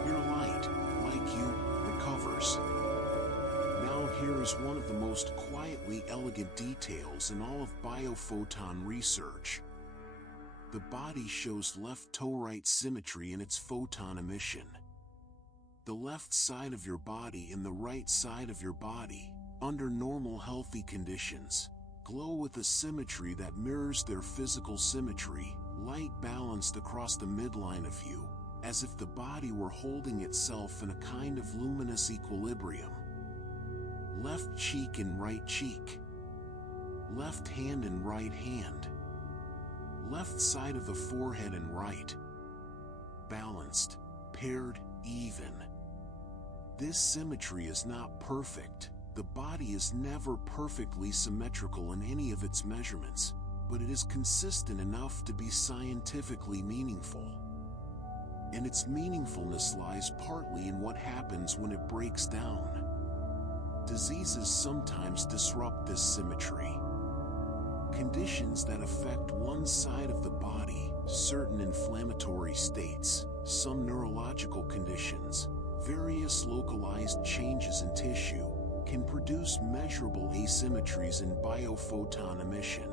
Your light, like you, recovers. Now here is one of the most quietly elegant details in all of biophoton research. The body shows left-to-right symmetry in its photon emission. The left side of your body and the right side of your body, under normal healthy conditions, glow with a symmetry that mirrors their physical symmetry, light balanced across the midline of you, as if the body were holding itself in a kind of luminous equilibrium. Left cheek and right cheek. Left hand and right hand. Left side of the forehead and right. Balanced, paired, even. This symmetry is not perfect. The body is never perfectly symmetrical in any of its measurements, but it is consistent enough to be scientifically meaningful. And its meaningfulness lies partly in what happens when it breaks down. Diseases sometimes disrupt this symmetry. Conditions that affect one side of the body, certain inflammatory states, some neurological conditions, various localized changes in tissue, can produce measurable asymmetries in biophoton emission.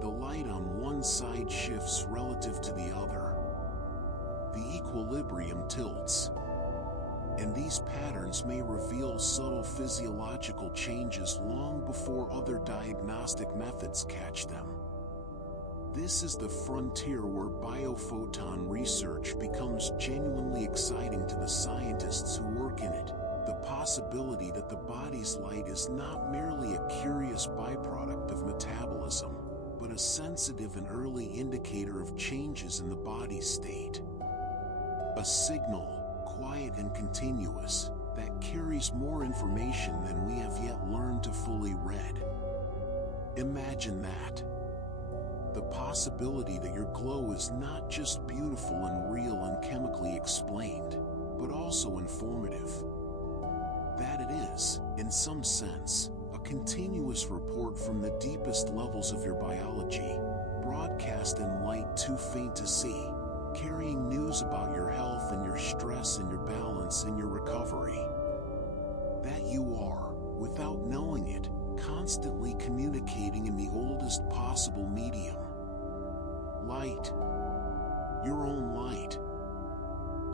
The light on one side shifts relative to the other. The equilibrium tilts. And these patterns may reveal subtle physiological changes long before other diagnostic methods catch them. This is the frontier where biophoton research becomes genuinely exciting to the scientists who work in it. The possibility that the body's light is not merely a curious byproduct of metabolism, but a sensitive and early indicator of changes in the body's state. A signal, quiet and continuous, that carries more information than we have yet learned to fully read. Imagine that. The possibility that your glow is not just beautiful and real and chemically explained, but also informative. That it is, in some sense, a continuous report from the deepest levels of your biology, broadcast in light too faint to see, carrying news about your health and your stress and your balance and your recovery. That you are, without knowing it, constantly communicating in the oldest possible medium. Light. Your own light.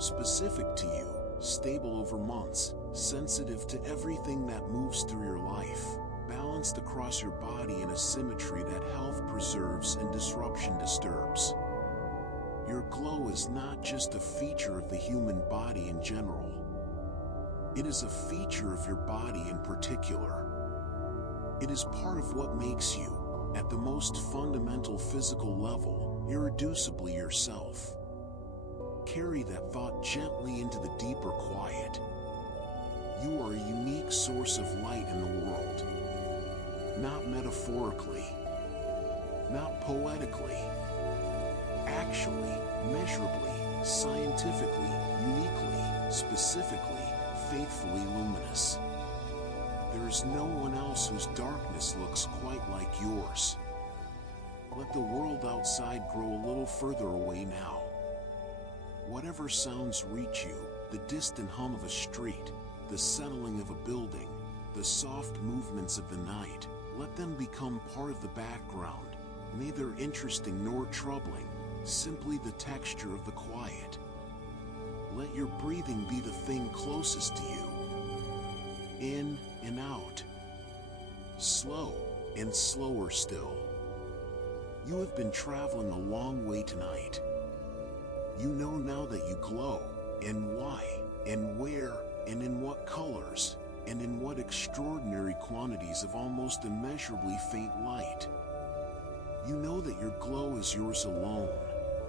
Specific to you, stable over months, sensitive to everything that moves through your life, balanced across your body in a symmetry that health preserves and disruption disturbs. Your glow is not just a feature of the human body in general. It is a feature of your body in particular. It is part of what makes you, at the most fundamental physical level, irreducibly yourself. Carry that thought gently into the deeper quiet. You are a unique source of light in the world. Not metaphorically, not poetically. Actually, measurably, scientifically, uniquely, specifically, faithfully luminous. There is no one else whose darkness looks quite like yours. Let the world outside grow a little further away now. Whatever sounds reach you, the distant hum of a street, the settling of a building, the soft movements of the night, let them become part of the background, neither interesting nor troubling, simply the texture of the quiet. Let your breathing be the thing closest to you. In and out. Slow and slower still. You have been traveling a long way tonight. You know now that you glow, and why, and where, and in what colors, and in what extraordinary quantities of almost immeasurably faint light. You know that your glow is yours alone,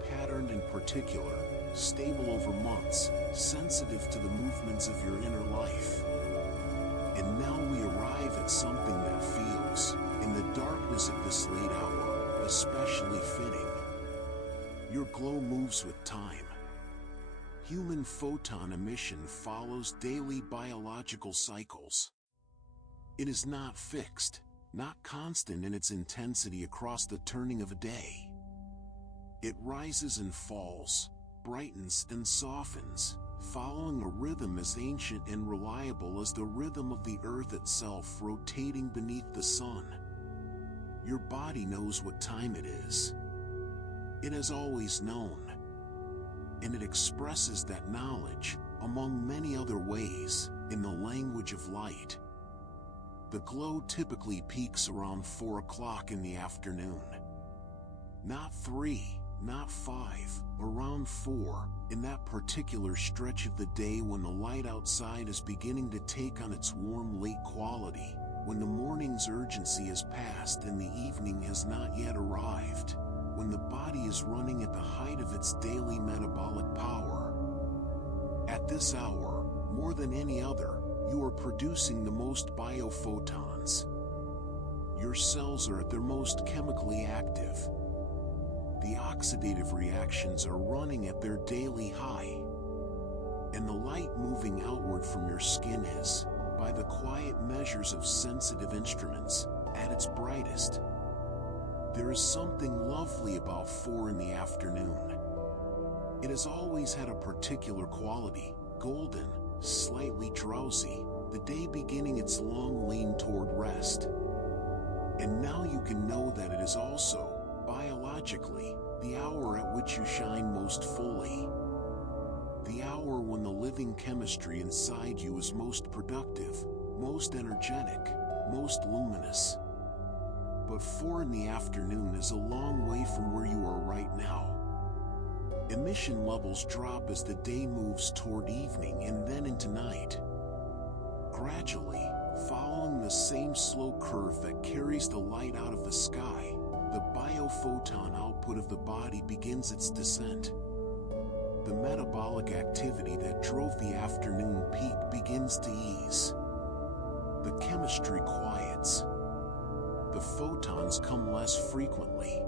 patterned in particular, stable over months, sensitive to the movements of your inner life. And now we arrive at something that feels, in the darkness of this late hour, especially fitting. Your glow moves with time. Human photon emission follows daily biological cycles. It is not fixed, not constant in its intensity across the turning of a day. It rises and falls, brightens and softens, following a rhythm as ancient and reliable as the rhythm of the earth itself rotating beneath the sun. Your body knows what time it is. It has always known. And it expresses that knowledge, among many other ways, in the language of light. The glow typically peaks around 4 o'clock in the afternoon. Not 3, not 5, around 4, in that particular stretch of the day when the light outside is beginning to take on its warm late quality, when the morning's urgency has passed and the evening has not yet arrived, when the body is running at the height of its daily metabolic power. At this hour, more than any other, you are producing the most biophotons. Your cells are at their most chemically active. The oxidative reactions are running at their daily high. And the light moving outward from your skin is, by the quiet measures of sensitive instruments, at its brightest. There is something lovely about 4 in the afternoon. It has always had a particular quality, golden, slightly drowsy, the day beginning its long lean toward rest. And now you can know that it is also, biologically, the hour at which you shine most fully. The hour when the living chemistry inside you is most productive, most energetic, most luminous. But 4 in the afternoon is a long way from where you are right now. Emission levels drop as the day moves toward evening and then into night. Gradually, following the same slow curve that carries the light out of the sky, the biophoton output of the body begins its descent. The metabolic activity that drove the afternoon peak begins to ease. The chemistry quiets. The photons come less frequently.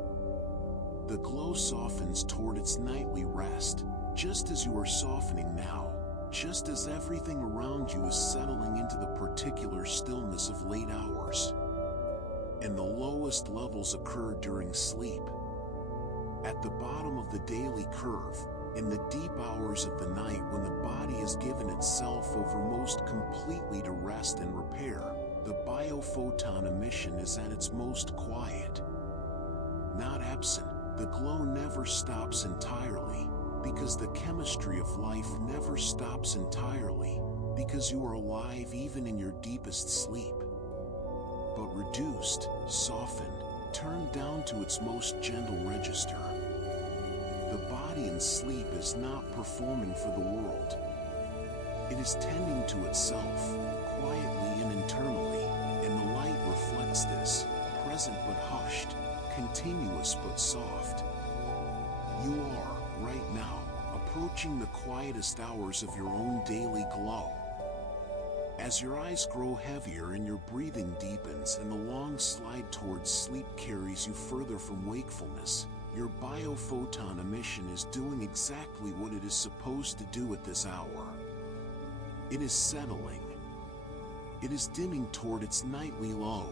The glow softens toward its nightly rest, just as you are softening now, just as everything around you is settling into the particular stillness of late hours. And the lowest levels occur during sleep. At the bottom of the daily curve, in the deep hours of the night when the body has given itself over most completely to rest and repair, the biophoton emission is at its most quiet. Not absent, the glow never stops entirely, because the chemistry of life never stops entirely, because you are alive even in your deepest sleep. But reduced, softened, turned down to its most gentle register. The body in sleep is not performing for the world. It is tending to itself, quietly and internally, and the light reflects this, present but hushed, continuous but soft. You are, right now, approaching the quietest hours of your own daily glow. As your eyes grow heavier and your breathing deepens and the long slide towards sleep carries you further from wakefulness, your biophoton emission is doing exactly what it is supposed to do at this hour. It is settling. It is dimming toward its nightly low.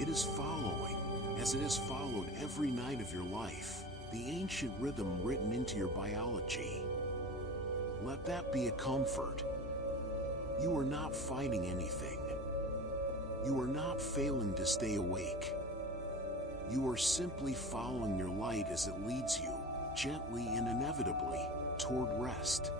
It is following, as it has followed every night of your life, the ancient rhythm written into your biology. Let that be a comfort. You are not fighting anything. You are not failing to stay awake. You are simply following your light as it leads you, gently and inevitably, toward rest.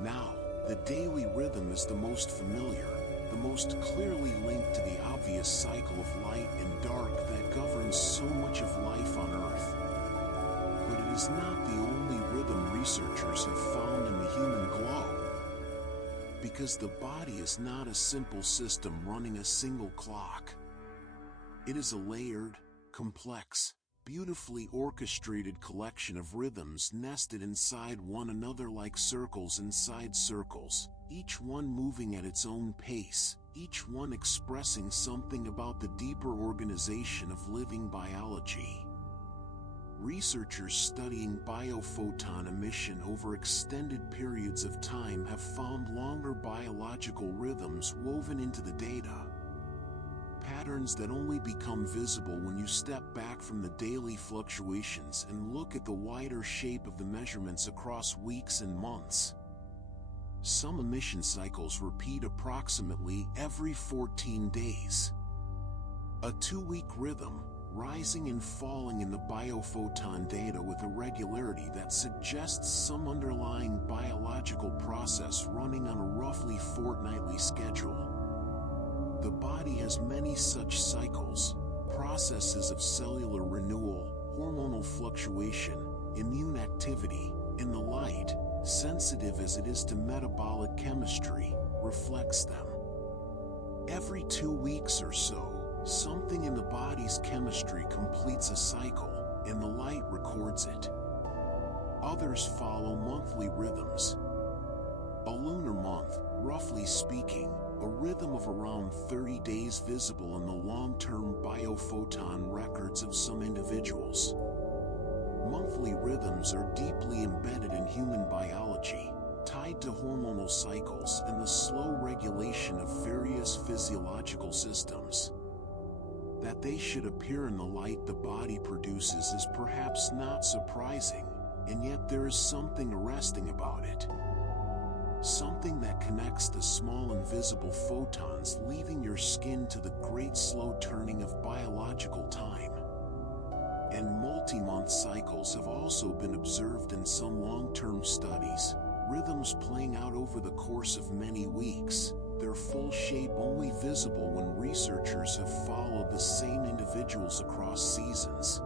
Now, the daily rhythm is the most familiar, the most clearly linked to the obvious cycle of light and dark that governs so much of life on Earth. But it is not the only rhythm researchers have found in the human glow. Because the body is not a simple system running a single clock. It is a layered, complex, beautifully orchestrated collection of rhythms nested inside one another like circles inside circles, each one moving at its own pace, each one expressing something about the deeper organization of living biology. Researchers studying biophoton emission over extended periods of time have found longer biological rhythms woven into the data. Patterns that only become visible when you step back from the daily fluctuations and look at the wider shape of the measurements across weeks and months. Some emission cycles repeat approximately every 14 days. A 2-week rhythm, rising and falling in the biophoton data with a regularity that suggests some underlying biological process running on a roughly fortnightly schedule. The body has many such cycles, processes of cellular renewal, hormonal fluctuation, immune activity, and the light, sensitive as it is to metabolic chemistry, reflects them. Every 2 weeks or so, something in the body's chemistry completes a cycle, and the light records it. Others follow monthly rhythms. A lunar month, roughly speaking, a rhythm of around 30 days visible in the long-term biophoton records of some individuals. Monthly rhythms are deeply embedded in human biology, tied to hormonal cycles and the slow regulation of various physiological systems. That they should appear in the light the body produces is perhaps not surprising, and yet there is something arresting about it. Something that connects the small invisible photons leaving your skin to the great slow turning of biological time. And multi-month cycles have also been observed in some long-term studies, rhythms playing out over the course of many weeks, their full shape only visible when researchers have followed the same individuals across seasons.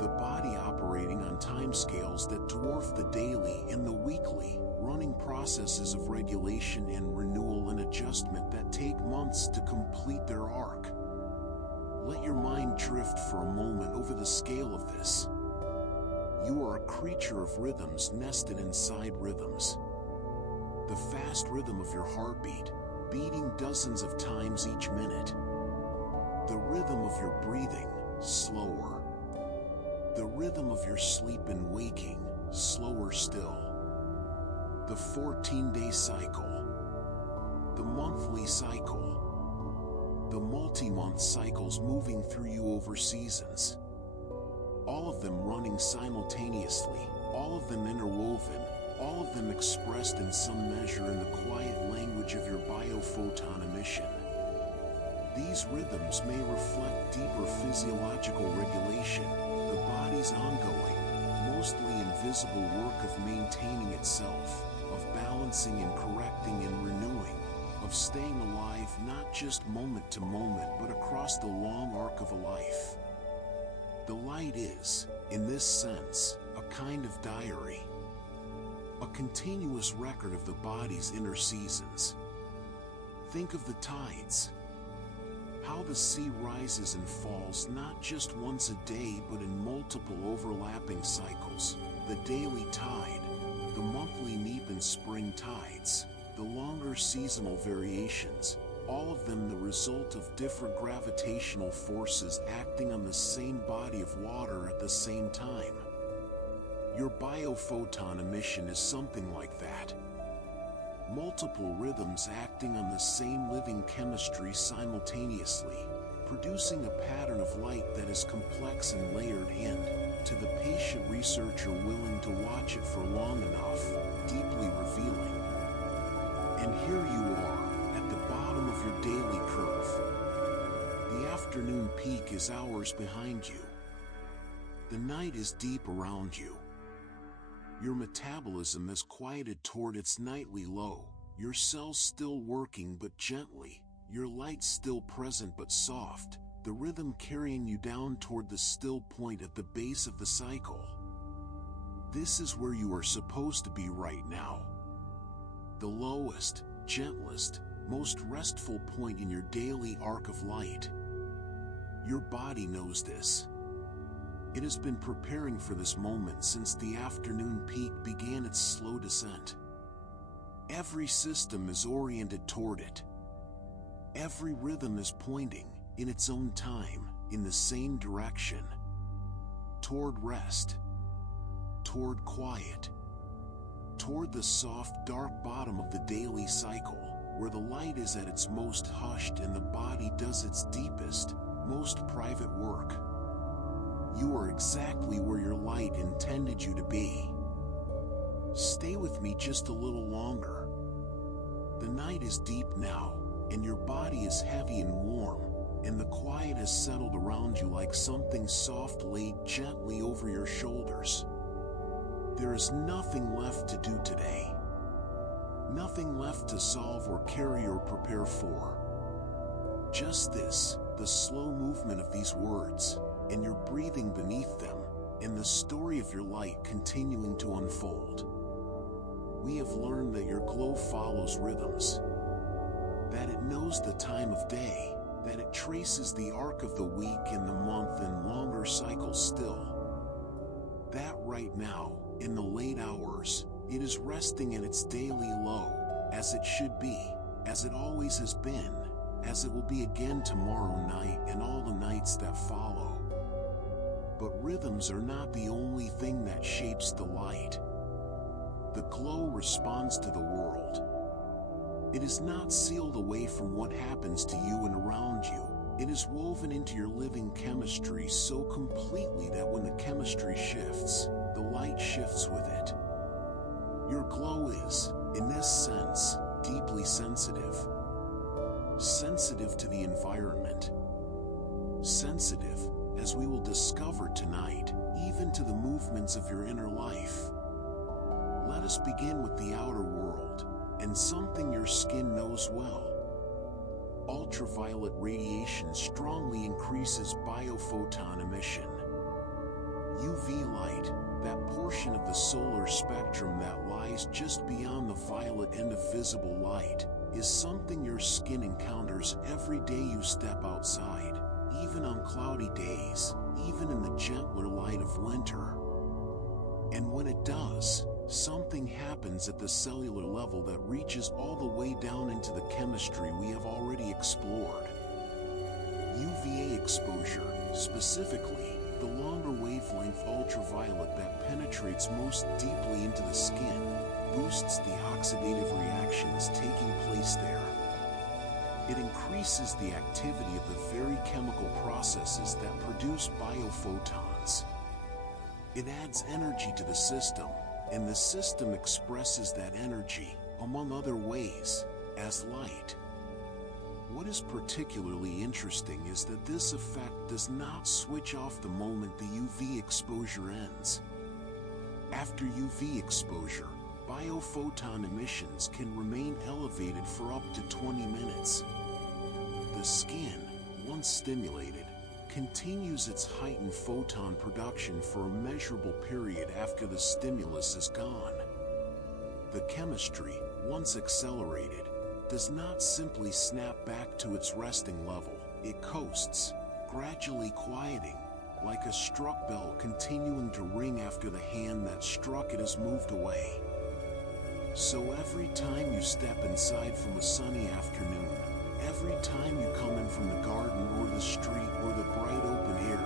The body operating on timescales that dwarf the daily and the weekly, running processes of regulation and renewal and adjustment that take months to complete their arc. Let your mind drift for a moment over the scale of this. You are a creature of rhythms nested inside rhythms. The fast rhythm of your heartbeat, beating dozens of times each minute. The rhythm of your breathing, slower. The rhythm of your sleep and waking, slower still. The 14-day cycle. The monthly cycle. The multi-month cycles moving through you over seasons. All of them running simultaneously, all of them interwoven, all of them expressed in some measure in the quiet language of your biophoton emission. These rhythms may reflect deeper physiological regulation, the body's ongoing, mostly invisible work of maintaining itself, of balancing and correcting and renewing, of staying alive not just moment to moment but across the long arc of a life. The light is, in this sense, a kind of diary. A continuous record of the body's inner seasons. Think of the tides. How the sea rises and falls not just once a day but in multiple overlapping cycles. The daily tide, the monthly neap and spring tides, the longer seasonal variations, all of them the result of different gravitational forces acting on the same body of water at the same time. Your biophoton emission is something like that. Multiple rhythms acting on the same living chemistry simultaneously, producing a pattern of light that is complex and layered and, to the patient researcher willing to watch it for long enough, deeply revealing. And here you are, at the bottom of your daily curve. The afternoon peak is hours behind you. The night is deep around you. Your metabolism has quieted toward its nightly low, your cells still working but gently, your light still present but soft, the rhythm carrying you down toward the still point at the base of the cycle. This is where you are supposed to be right now. The lowest, gentlest, most restful point in your daily arc of light. Your body knows this. It has been preparing for this moment since the afternoon peak began its slow descent. Every system is oriented toward it. Every rhythm is pointing, in its own time, in the same direction. Toward rest. Toward quiet. Toward the soft, dark bottom of the daily cycle, where the light is at its most hushed and the body does its deepest, most private work. You are exactly where your light intended you to be. Stay with me just a little longer. The night is deep now, and your body is heavy and warm, and the quiet has settled around you like something soft laid gently over your shoulders. There is nothing left to do today. Nothing left to solve or carry or prepare for. Just this, the slow movement of these words, and your breathing beneath them, and the story of your light continuing to unfold. We have learned that your glow follows rhythms, that it knows the time of day, that it traces the arc of the week and the month and longer cycles still. That right now, in the late hours, it is resting in its daily low, as it should be, as it always has been, as it will be again tomorrow night and all the nights that follow. But rhythms are not the only thing that shapes the light. The glow responds to the world. It is not sealed away from what happens to you and around you. It is woven into your living chemistry so completely that when the chemistry shifts, the light shifts with it. Your glow is, in this sense, deeply sensitive. Sensitive to the environment. Sensitive, as we will discover tonight, even to the movements of your inner life. Let us begin with the outer world, and something your skin knows well. Ultraviolet radiation strongly increases biophoton emission. UV light, that portion of the solar spectrum that lies just beyond the violet end of visible light, is something your skin encounters every day you step outside, even on cloudy days, even in the gentler light of winter. And when it does, something happens at the cellular level that reaches all the way down into the chemistry we have already explored. UVA exposure, specifically, the longer wavelength ultraviolet that penetrates most deeply into the skin, boosts the oxidative reactions taking place there. It increases the activity of the very chemical processes that produce biophotons. It adds energy to the system, and the system expresses that energy, among other ways, as light. What is particularly interesting is that this effect does not switch off the moment the UV exposure ends. After UV exposure, biophoton emissions can remain elevated for up to 20 minutes. The skin, once stimulated, continues its heightened photon production for a measurable period after the stimulus is gone. The chemistry, once accelerated, does not simply snap back to its resting level. It coasts, gradually quieting, like a struck bell continuing to ring after the hand that struck it has moved away. So every time you step inside from a sunny afternoon, every time you come in from the garden or the street or the bright open air,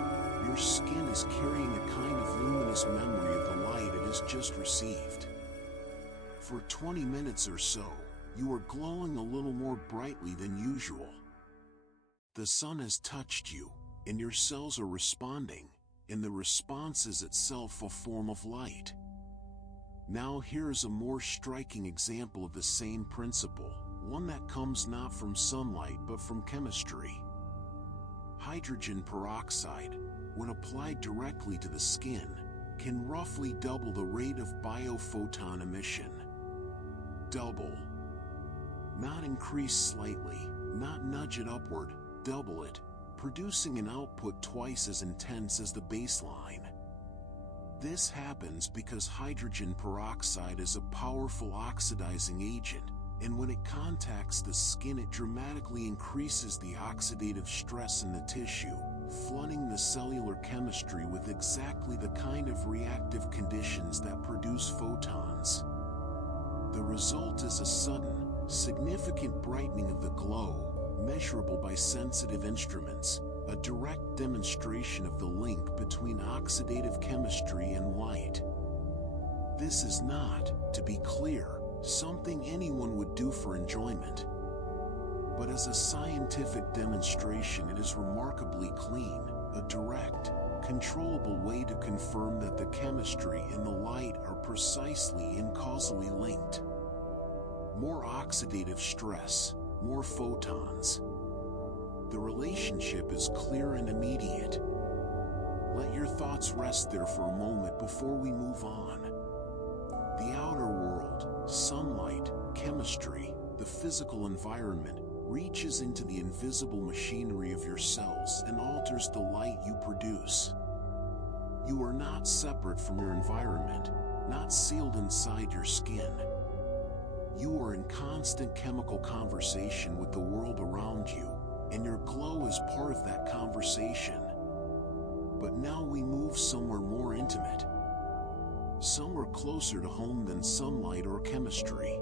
your skin is carrying a kind of luminous memory of the light it has just received. For 20 minutes or so, you are glowing a little more brightly than usual. The sun has touched you, and your cells are responding, and the response is itself a form of light. Now here is a more striking example of the same principle, one that comes not from sunlight but from chemistry. Hydrogen peroxide, when applied directly to the skin, can roughly double the rate of biophoton emission. Double. Not increase slightly, not nudge it upward, double it, producing an output twice as intense as the baseline. This happens because hydrogen peroxide is a powerful oxidizing agent, and when it contacts the skin it dramatically increases the oxidative stress in the tissue, flooding the cellular chemistry with exactly the kind of reactive conditions that produce photons. The result is a sudden, significant brightening of the glow, measurable by sensitive instruments, a direct demonstration of the link between oxidative chemistry and light. This is not, to be clear, something anyone would do for enjoyment. But as a scientific demonstration it is remarkably clean, a direct, controllable way to confirm that the chemistry and the light are precisely and causally linked. More oxidative stress, more photons. The relationship is clear and immediate. Let your thoughts rest there for a moment before we move on. The outer world, sunlight, chemistry, the physical environment, reaches into the invisible machinery of your cells and alters the light you produce. You are not separate from your environment, not sealed inside your skin. You are in constant chemical conversation with the world around you, and your glow is part of that conversation. But now we move somewhere more intimate, somewhere closer to home than sunlight or chemistry.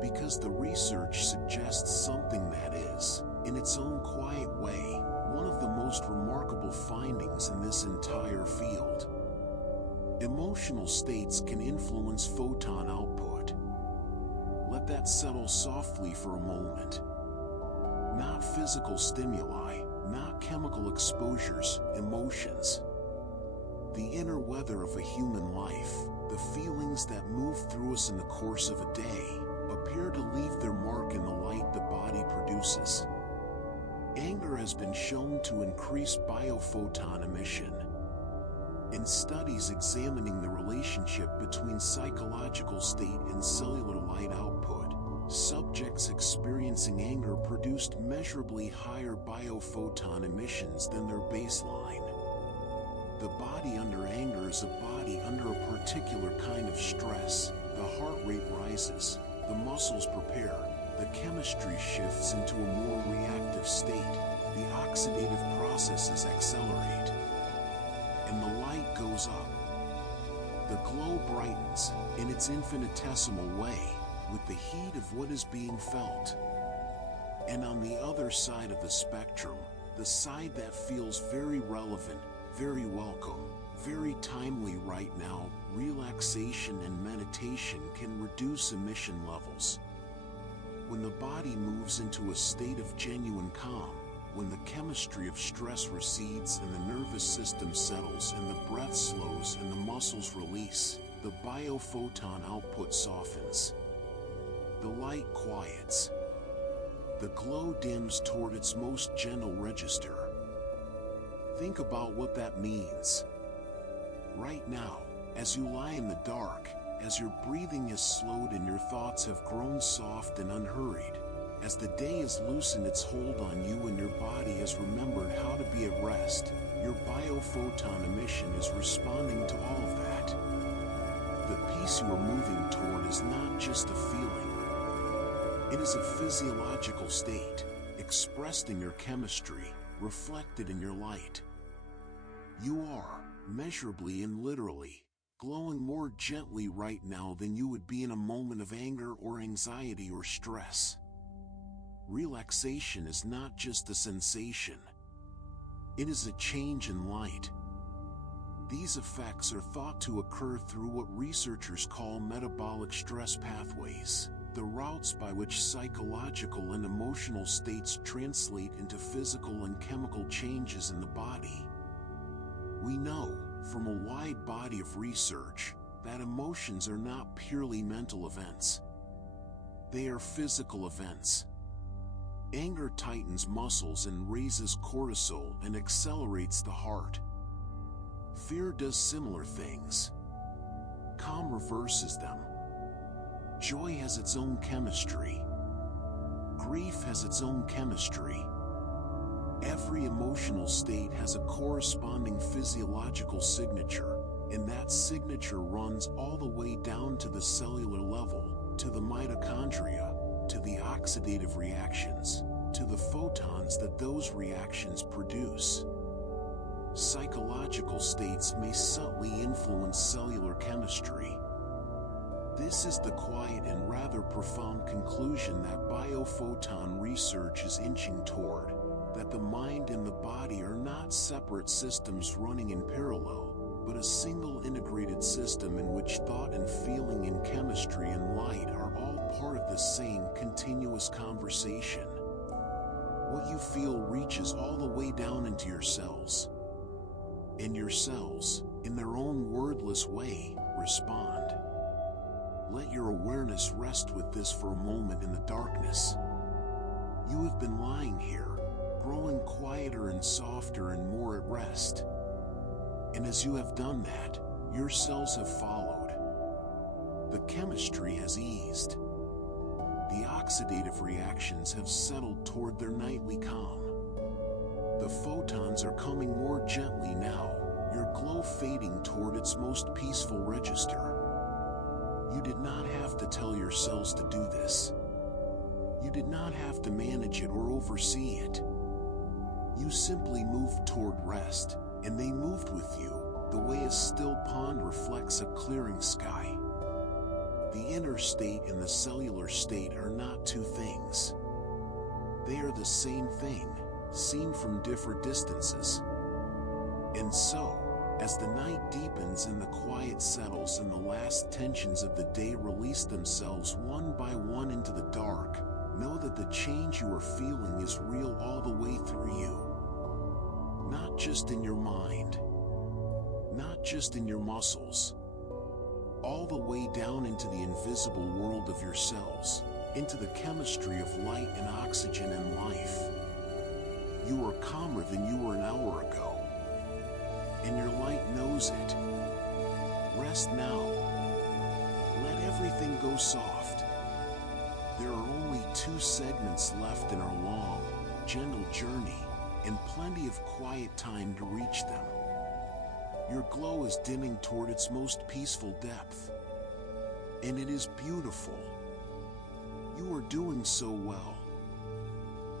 Because the research suggests something that is, in its own quiet way, one of the most remarkable findings in this entire field. Emotional states can influence photon output. Let that settle softly for a moment. Not physical stimuli, not chemical exposures, emotions. The inner weather of a human life, the feelings that move through us in the course of a day, appear to leave their mark in the light the body produces. Anger has been shown to increase biophoton emission. In studies examining the relationship between psychological state and cellular light output, subjects experiencing anger produced measurably higher biophoton emissions than their baseline. The body under anger is a body under a particular kind of stress. The heart rate rises, the muscles prepare, the chemistry shifts into a more reactive state, the oxidative processes accelerate, and the light goes up. The glow brightens, in its infinitesimal way, with the heat of what is being felt. And on the other side of the spectrum, the side that feels very relevant, very welcome, very timely right now, relaxation and meditation can reduce emission levels. When the body moves into a state of genuine calm, when the chemistry of stress recedes and the nervous system settles and the breath slows and the muscles release, the biophoton output softens. The light quiets. The glow dims toward its most gentle register. Think about what that means. Right now, as you lie in the dark, as your breathing has slowed and your thoughts have grown soft and unhurried, as the day has loosened its hold on you and your body has remembered how to be at rest, your biophoton emission is responding to all of that. The peace you are moving toward is not just a feeling. It is a physiological state, expressed in your chemistry, reflected in your light. You are, measurably and literally, glowing more gently right now than you would be in a moment of anger or anxiety or stress. Relaxation is not just a sensation. It is a change in light. These effects are thought to occur through what researchers call metabolic stress pathways, the routes by which psychological and emotional states translate into physical and chemical changes in the body. We know, from a wide body of research, that emotions are not purely mental events. They are physical events. Anger tightens muscles and raises cortisol and accelerates the heart. Fear does similar things. Calm reverses them. Joy has its own chemistry. Grief has its own chemistry. Every emotional state has a corresponding physiological signature, and that signature runs all the way down to the cellular level, to the mitochondria, to the oxidative reactions, to the photons that those reactions produce. Psychological states may subtly influence cellular chemistry. This is the quiet and rather profound conclusion that biophoton research is inching toward, that the mind and the body are not separate systems running in parallel, but a single integrated system in which thought and feeling and chemistry and light are all part of the same continuous conversation. What you feel reaches all the way down into your cells. And your cells, in their own wordless way, respond. Let your awareness rest with this for a moment in the darkness. You have been lying here, growing quieter and softer and more at rest. And as you have done that, your cells have followed. The chemistry has eased. The oxidative reactions have settled toward their nightly calm. The photons are coming more gently now, your glow fading toward its most peaceful register. You did not have to tell your cells to do this. You did not have to manage it or oversee it. You simply moved toward rest, and they moved with you, the way a still pond reflects a clearing sky. The inner state and the cellular state are not two things. They are the same thing, seen from different distances. And so, as the night deepens and the quiet settles and the last tensions of the day release themselves one by one into the dark, know that the change you are feeling is real all the way through you. Not just in your mind, not just in your muscles, all the way down into the invisible world of your cells, into the chemistry of light and oxygen and life. You are calmer than you were an hour ago. And your light knows it. Rest now. Let everything go soft. There are only 2 segments left in our long, gentle journey, and plenty of quiet time to reach them. Your glow is dimming toward its most peaceful depth. And it is beautiful. You are doing so well.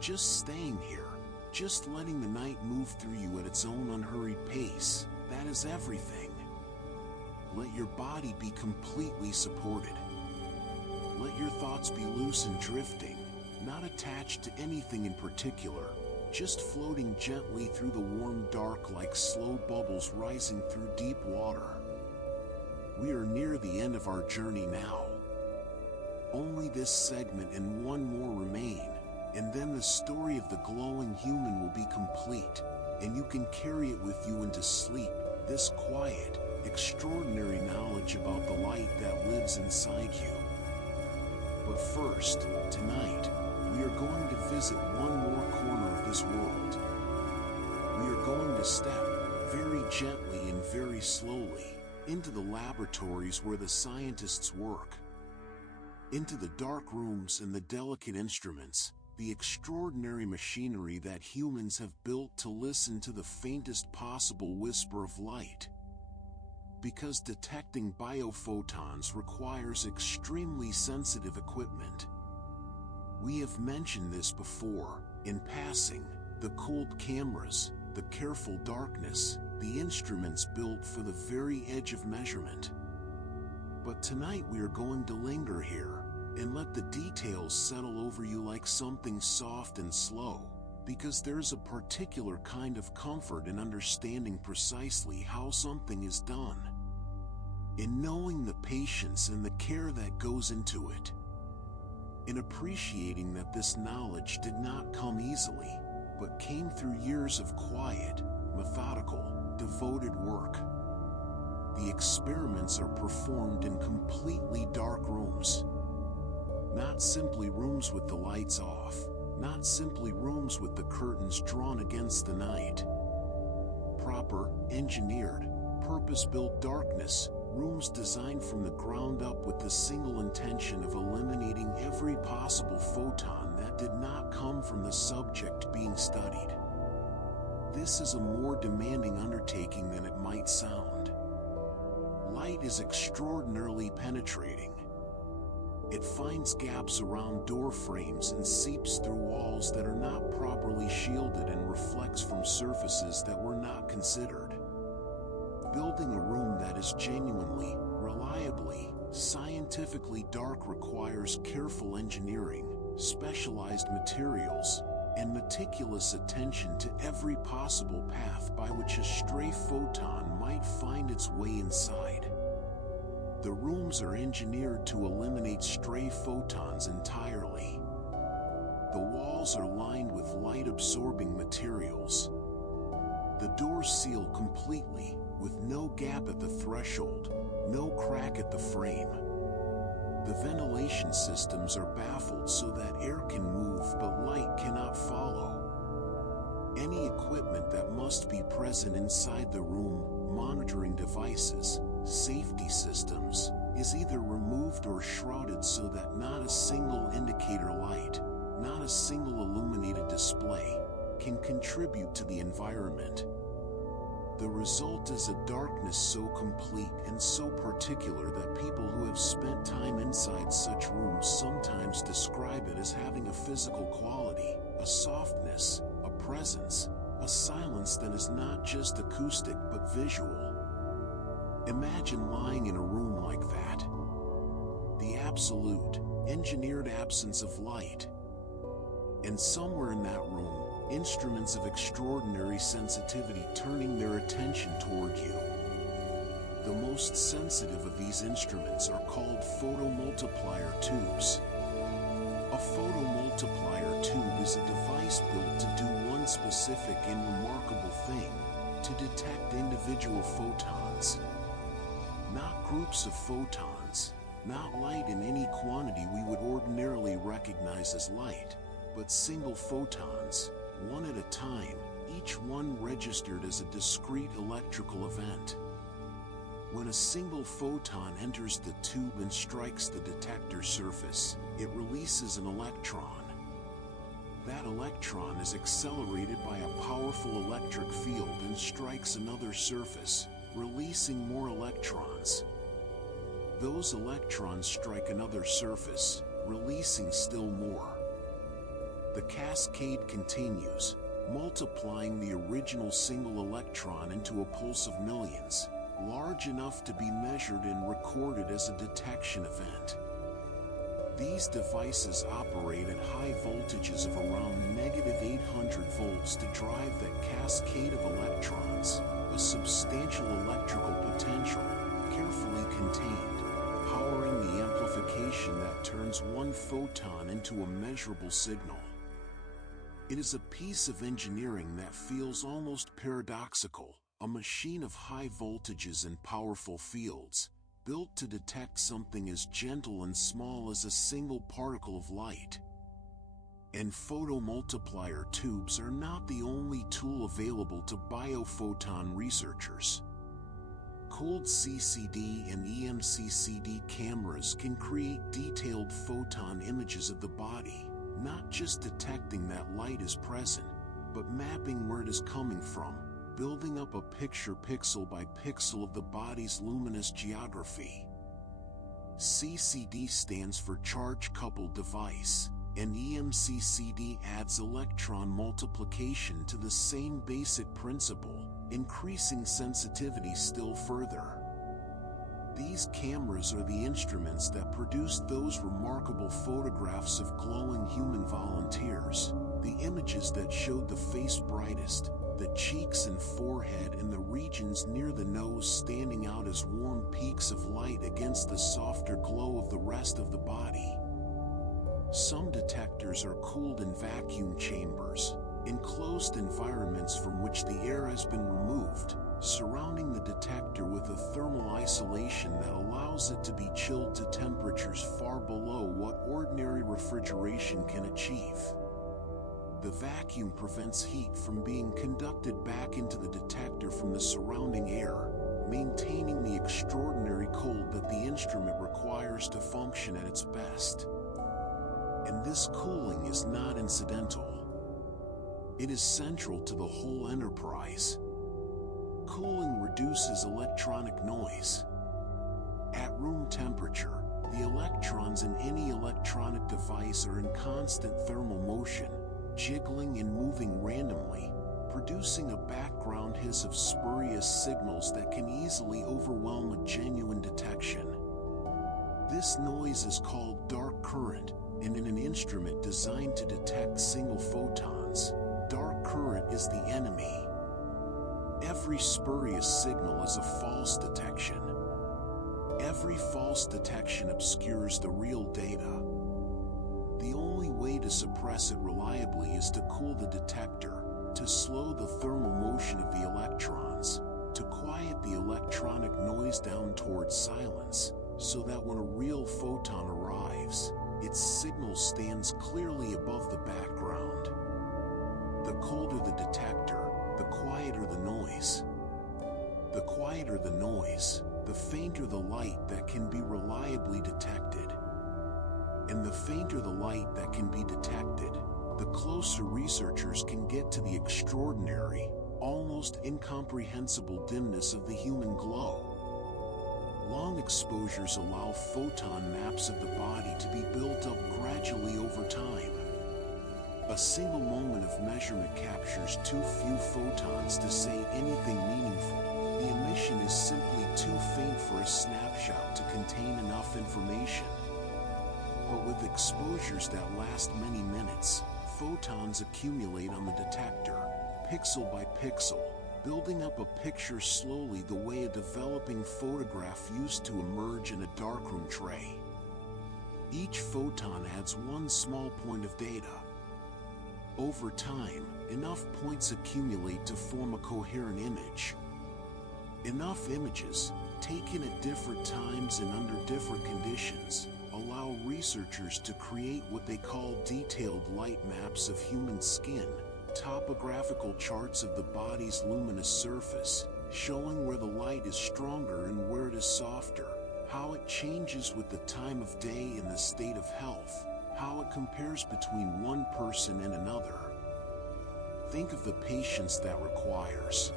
Just staying here. Just letting the night move through you at its own unhurried pace, that is everything. Let your body be completely supported. Let your thoughts be loose and drifting, not attached to anything in particular, just floating gently through the warm dark like slow bubbles rising through deep water. We are near the end of our journey now. Only this segment and one more remain. And then the story of the glowing human will be complete, and you can carry it with you into sleep, this quiet, extraordinary knowledge about the light that lives inside you. But first, tonight, we are going to visit one more corner of this world. We are going to step, very gently and very slowly, into the laboratories where the scientists work. Into the dark rooms and the delicate instruments, the extraordinary machinery that humans have built to listen to the faintest possible whisper of light. Because detecting biophotons requires extremely sensitive equipment. We have mentioned this before, in passing, the cold cameras, the careful darkness, the instruments built for the very edge of measurement. But tonight we are going to linger here, and let the details settle over you like something soft and slow, because there's a particular kind of comfort in understanding precisely how something is done, in knowing the patience and the care that goes into it, in appreciating that this knowledge did not come easily, but came through years of quiet, methodical, devoted work. The experiments are performed in completely dark rooms. Not simply rooms with the lights off, not simply rooms with the curtains drawn against the night. Proper, engineered, purpose-built darkness, rooms designed from the ground up with the single intention of eliminating every possible photon that did not come from the subject being studied. This is a more demanding undertaking than it might sound. Light is extraordinarily penetrating. It finds gaps around door frames and seeps through walls that are not properly shielded and reflects from surfaces that were not considered. Building a room that is genuinely, reliably, scientifically dark requires careful engineering, specialized materials, and meticulous attention to every possible path by which a stray photon might find its way inside. The rooms are engineered to eliminate stray photons entirely. The walls are lined with light-absorbing materials. The doors seal completely, with no gap at the threshold, no crack at the frame. The ventilation systems are baffled so that air can move but light cannot follow. Any equipment that must be present inside the room, monitoring devices, safety systems, is either removed or shrouded so that not a single indicator light, not a single illuminated display, can contribute to the environment. The result is a darkness so complete and so particular that people who have spent time inside such rooms sometimes describe it as having a physical quality, a softness, a presence, a silence that is not just acoustic but visual. Imagine lying in a room like that. The absolute, engineered absence of light. And somewhere in that room, instruments of extraordinary sensitivity turning their attention toward you. The most sensitive of these instruments are called photomultiplier tubes. A photomultiplier tube is a device built to do one specific and remarkable thing, to detect individual photons. Not groups of photons, not light in any quantity we would ordinarily recognize as light, but single photons, one at a time, each one registered as a discrete electrical event. When a single photon enters the tube and strikes the detector surface, it releases an electron. That electron is accelerated by a powerful electric field and strikes another surface, releasing more electrons. Those electrons strike another surface, releasing still more. The cascade continues, multiplying the original single electron into a pulse of millions, large enough to be measured and recorded as a detection event. These devices operate at high voltages of around -800 volts to drive that cascade of electrons, a substantial electrical potential, carefully contained, powering the amplification that turns one photon into a measurable signal. It is a piece of engineering that feels almost paradoxical, a machine of high voltages and powerful fields, built to detect something as gentle and small as a single particle of light. And photomultiplier tubes are not the only tool available to biophoton researchers. Cold CCD and EMCCD cameras can create detailed photon images of the body, not just detecting that light is present, but mapping where it is coming from, building up a picture pixel by pixel of the body's luminous geography. CCD stands for charge-coupled device, and EMCCD adds electron multiplication to the same basic principle, increasing sensitivity still further. These cameras are the instruments that produced those remarkable photographs of glowing human volunteers, the images that showed the face brightest, the cheeks and forehead and the regions near the nose standing out as warm peaks of light against the softer glow of the rest of the body. Some detectors are cooled in vacuum chambers, enclosed environments from which the air has been removed, surrounding the detector with a thermal isolation that allows it to be chilled to temperatures far below what ordinary refrigeration can achieve. The vacuum prevents heat from being conducted back into the detector from the surrounding air, maintaining the extraordinary cold that the instrument requires to function at its best. And this cooling is not incidental. It is central to the whole enterprise. Cooling reduces electronic noise. At room temperature, the electrons in any electronic device are in constant thermal motion, jiggling and moving randomly, producing a background hiss of spurious signals that can easily overwhelm a genuine detection. This noise is called dark current, and in an instrument designed to detect single photons, dark current is the enemy. Every spurious signal is a false detection. Every false detection obscures the real data. The only way to suppress it reliably is to cool the detector, to slow the thermal motion of the electrons, to quiet the electronic noise down towards silence, so that when a real photon arrives, its signal stands clearly above the background. The colder the detector, the quieter the noise. The quieter the noise, the fainter the light that can be reliably detected. And the fainter the light that can be detected, the closer researchers can get to the extraordinary, almost incomprehensible dimness of the human glow. Long exposures allow photon maps of the body to be built up gradually over time. A single moment of measurement captures too few photons to say anything meaningful. The emission is simply too faint for a snapshot to contain enough information. But with exposures that last many minutes, photons accumulate on the detector, pixel by pixel, building up a picture slowly the way a developing photograph used to emerge in a darkroom tray. Each photon adds one small point of data. Over time, enough points accumulate to form a coherent image. Enough images, taken at different times and under different conditions, allow researchers to create what they call detailed light maps of human skin, topographical charts of the body's luminous surface, showing where the light is stronger and where it is softer, how it changes with the time of day and the state of health, how it compares between one person and another. Think of the patience that requires.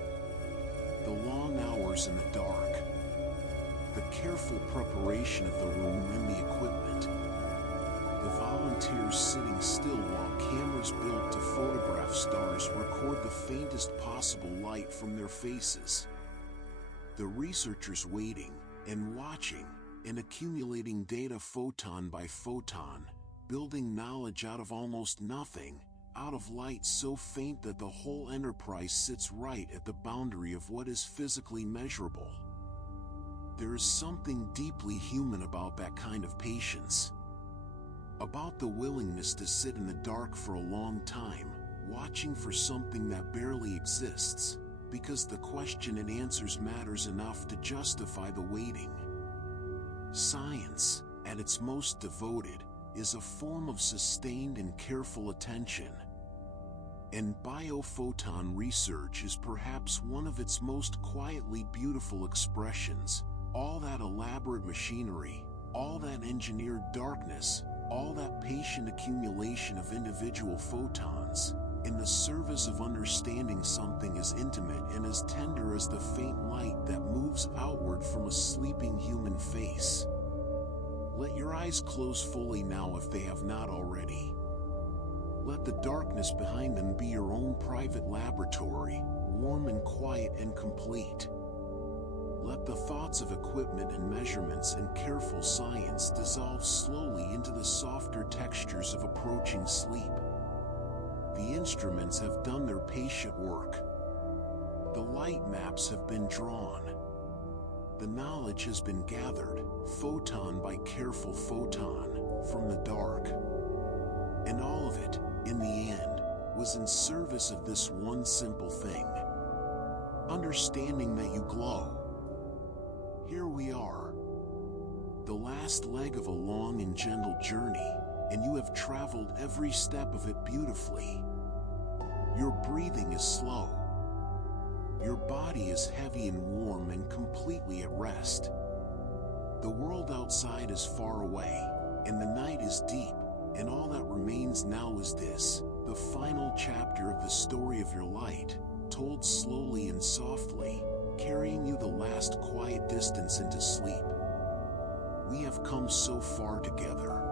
The long hours in the dark. The careful preparation of the room and the equipment. The volunteers sitting still while cameras built to photograph stars record the faintest possible light from their faces. The researchers waiting and watching and accumulating data photon by photon, building knowledge out of almost nothing, out of light so faint that the whole enterprise sits right at the boundary of what is physically measurable. There is something deeply human about that kind of patience. About the willingness to sit in the dark for a long time, watching for something that barely exists, because the question and answers matters enough to justify the waiting. Science, at its most devoted, is a form of sustained and careful attention. And biophoton research is perhaps one of its most quietly beautiful expressions. All that elaborate machinery, all that engineered darkness, all that patient accumulation of individual photons, in the service of understanding something as intimate and as tender as the faint light that moves outward from a sleeping human face. Let your eyes close fully now if they have not already. Let the darkness behind them be your own private laboratory, warm and quiet and complete. Let the thoughts of equipment and measurements and careful science dissolve slowly into the softer textures of approaching sleep. The instruments have done their patient work. The light maps have been drawn. The knowledge has been gathered, photon by careful photon, from the dark. And all of it, in the end, was in service of this one simple thing. Understanding that you glow. Here we are. The last leg of a long and gentle journey, and you have traveled every step of it beautifully. Your breathing is slow. Your body is heavy and warm and completely at rest. The world outside is far away, and the night is deep, and all that remains now is this, the final chapter of the story of your light, told slowly and softly, carrying you the last quiet distance into sleep. We have come so far together.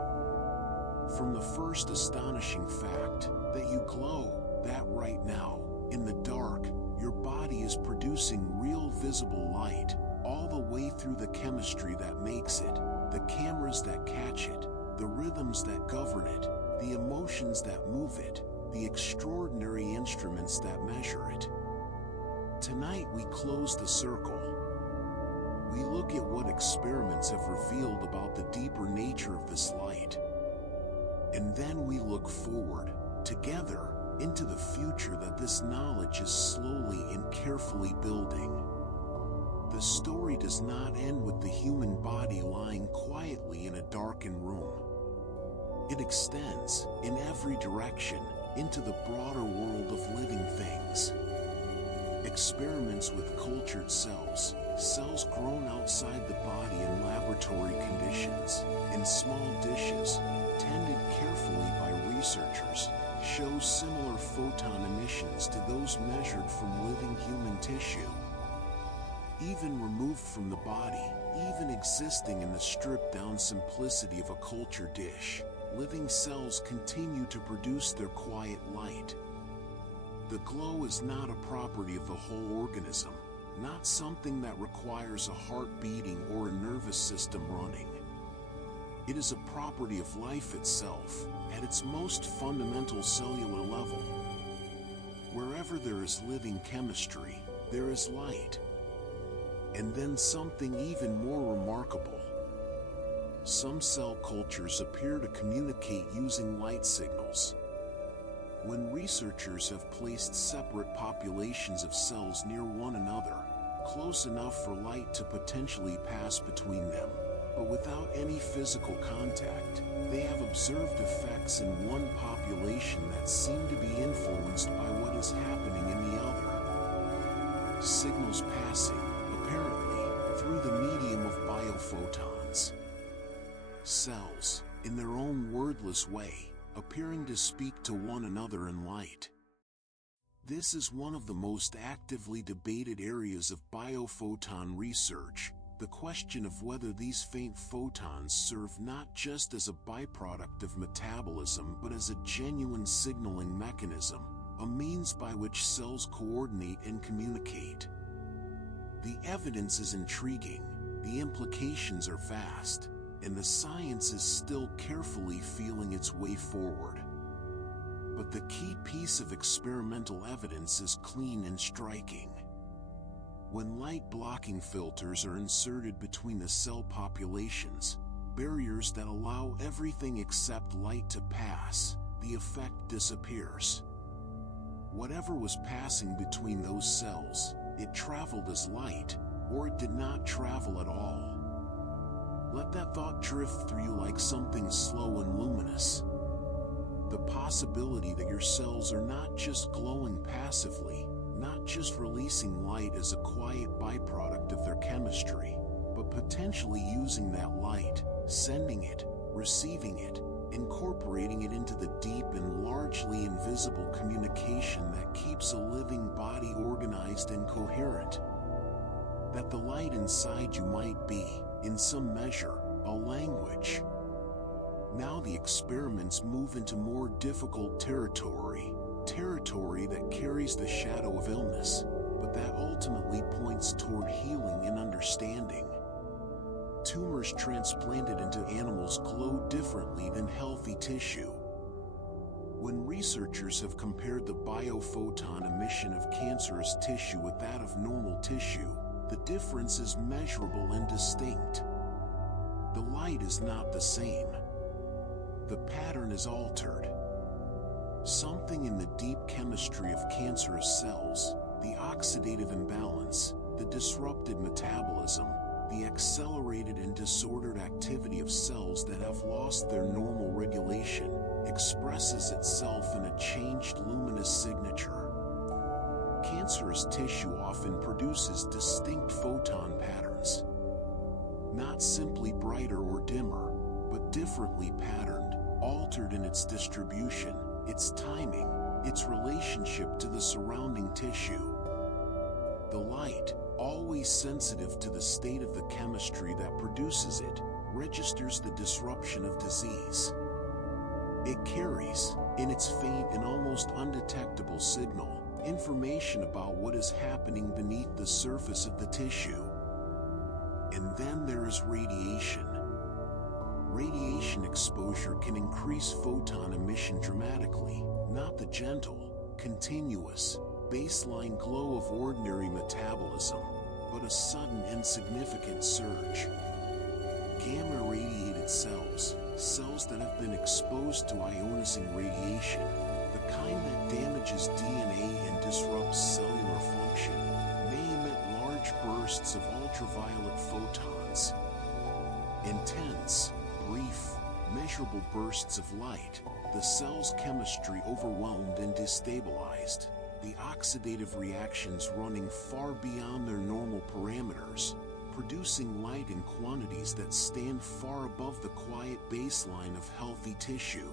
From the first astonishing fact that you glow, that right now, in the dark, your body is producing real visible light, all the way through the chemistry that makes it, the cameras that catch it, the rhythms that govern it, the emotions that move it, the extraordinary instruments that measure it. Tonight we close the circle. We look at what experiments have revealed about the deeper nature of this light. And then we look forward, together, into the future that this knowledge is slowly and carefully building. The story does not end with the human body lying quietly in a darkened room. It extends, in every direction, into the broader world of living things. Experiments with cultured cells, cells grown outside the body in laboratory conditions, in small dishes, tended carefully by researchers, show similar photon emissions to those measured from living human tissue. Even removed from the body, even existing in the stripped-down simplicity of a culture dish, living cells continue to produce their quiet light. The glow is not a property of the whole organism, not something that requires a heart beating or a nervous system running. It is a property of life itself, at its most fundamental cellular level. Wherever there is living chemistry, there is light. And then something even more remarkable. Some cell cultures appear to communicate using light signals. When researchers have placed separate populations of cells near one another, close enough for light to potentially pass between them, but without any physical contact, they have observed effects in one population that seem to be influenced by what is happening in the other. Signals passing, apparently, through the medium of biophotons. Cells, in their own wordless way, appearing to speak to one another in light. This is one of the most actively debated areas of biophoton research, the question of whether these faint photons serve not just as a byproduct of metabolism but as a genuine signaling mechanism, a means by which cells coordinate and communicate. The evidence is intriguing, the implications are vast, and the science is still carefully feeling its way forward. But the key piece of experimental evidence is clean and striking. When light-blocking filters are inserted between the cell populations, barriers that allow everything except light to pass, the effect disappears. Whatever was passing between those cells, it traveled as light, or it did not travel at all. Let that thought drift through you like something slow and luminous. The possibility that your cells are not just glowing passively, not just releasing light as a quiet byproduct of their chemistry, but potentially using that light, sending it, receiving it, incorporating it into the deep and largely invisible communication that keeps a living body organized and coherent. That the light inside you might be, in some measure, a language. Now the experiments move into more difficult territory that carries the shadow of illness, but that ultimately points toward healing and understanding. Tumors transplanted into animals glow differently than healthy tissue. When researchers have compared the biophoton emission of cancerous tissue with that of normal tissue, the difference is measurable and distinct. The light is not the same. The pattern is altered. Something in the deep chemistry of cancerous cells, the oxidative imbalance, the disrupted metabolism, the accelerated and disordered activity of cells that have lost their normal regulation, expresses itself in a changed luminous signature. Cancerous tissue often produces distinct photon patterns. Not simply brighter or dimmer, but differently patterned, altered in its distribution, its timing, its relationship to the surrounding tissue. The light, always sensitive to the state of the chemistry that produces it, registers the disruption of disease. It carries, in its faint and almost undetectable signal, information about what is happening beneath the surface of the tissue. And then there is radiation. Radiation exposure can increase photon emission dramatically, not the gentle, continuous, baseline glow of ordinary metabolism, but a sudden and significant surge. Gamma-radiated cells, cells that have been exposed to ionizing radiation, the kind that damages DNA and disrupts cellular function, may emit large bursts of ultraviolet photons. Intense, brief, measurable bursts of light, the cell's chemistry overwhelmed and destabilized, the oxidative reactions running far beyond their normal parameters, producing light in quantities that stand far above the quiet baseline of healthy tissue.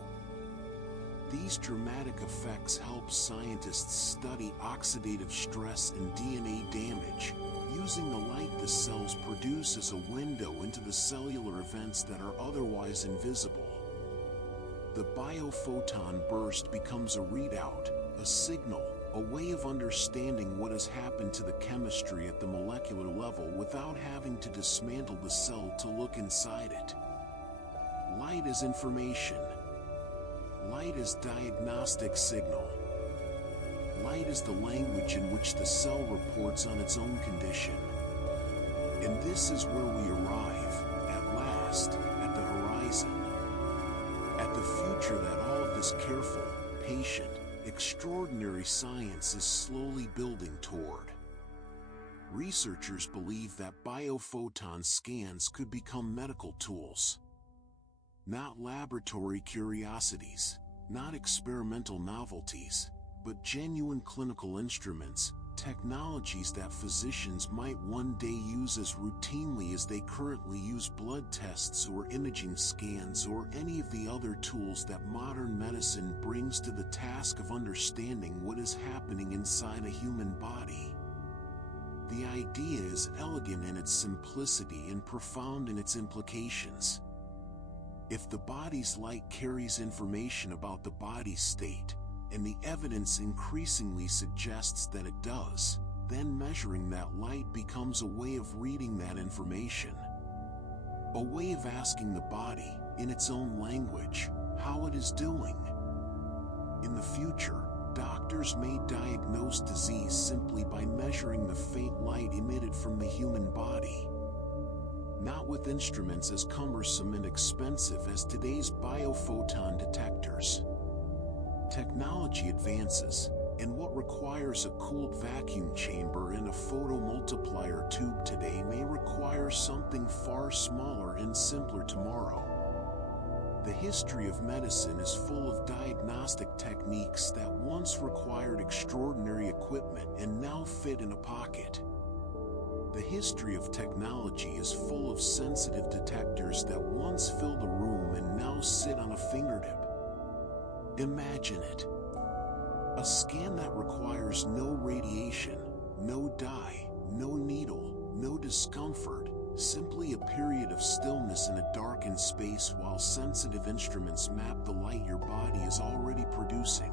These dramatic effects help scientists study oxidative stress and DNA damage, using the light the cells produce as a window into the cellular events that are otherwise invisible. The biophoton burst becomes a readout, a signal, a way of understanding what has happened to the chemistry at the molecular level without having to dismantle the cell to look inside it. Light is information. Light is diagnostic signal. Light is the language in which the cell reports on its own condition. And this is where we arrive, at last, at the horizon. At the future that all of this careful, patient, extraordinary science is slowly building toward. Researchers believe that biophoton scans could become medical tools. Not laboratory curiosities, not experimental novelties, but genuine clinical instruments, technologies that physicians might one day use as routinely as they currently use blood tests or imaging scans or any of the other tools that modern medicine brings to the task of understanding what is happening inside a human body. The idea is elegant in its simplicity and profound in its implications. If the body's light carries information about the body's state, and the evidence increasingly suggests that it does, then measuring that light becomes a way of reading that information. A way of asking the body, in its own language, how it is doing. In the future, doctors may diagnose disease simply by measuring the faint light emitted from the human body. Not with instruments as cumbersome and expensive as today's biophoton detectors. Technology advances, and what requires a cooled vacuum chamber and a photomultiplier tube today may require something far smaller and simpler tomorrow. The history of medicine is full of diagnostic techniques that once required extraordinary equipment and now fit in a pocket. The history of technology is full of sensitive detectors that once filled a room and now sit on a fingertip. Imagine it. A scan that requires no radiation, no dye, no needle, no discomfort, simply a period of stillness in a darkened space while sensitive instruments map the light your body is already producing.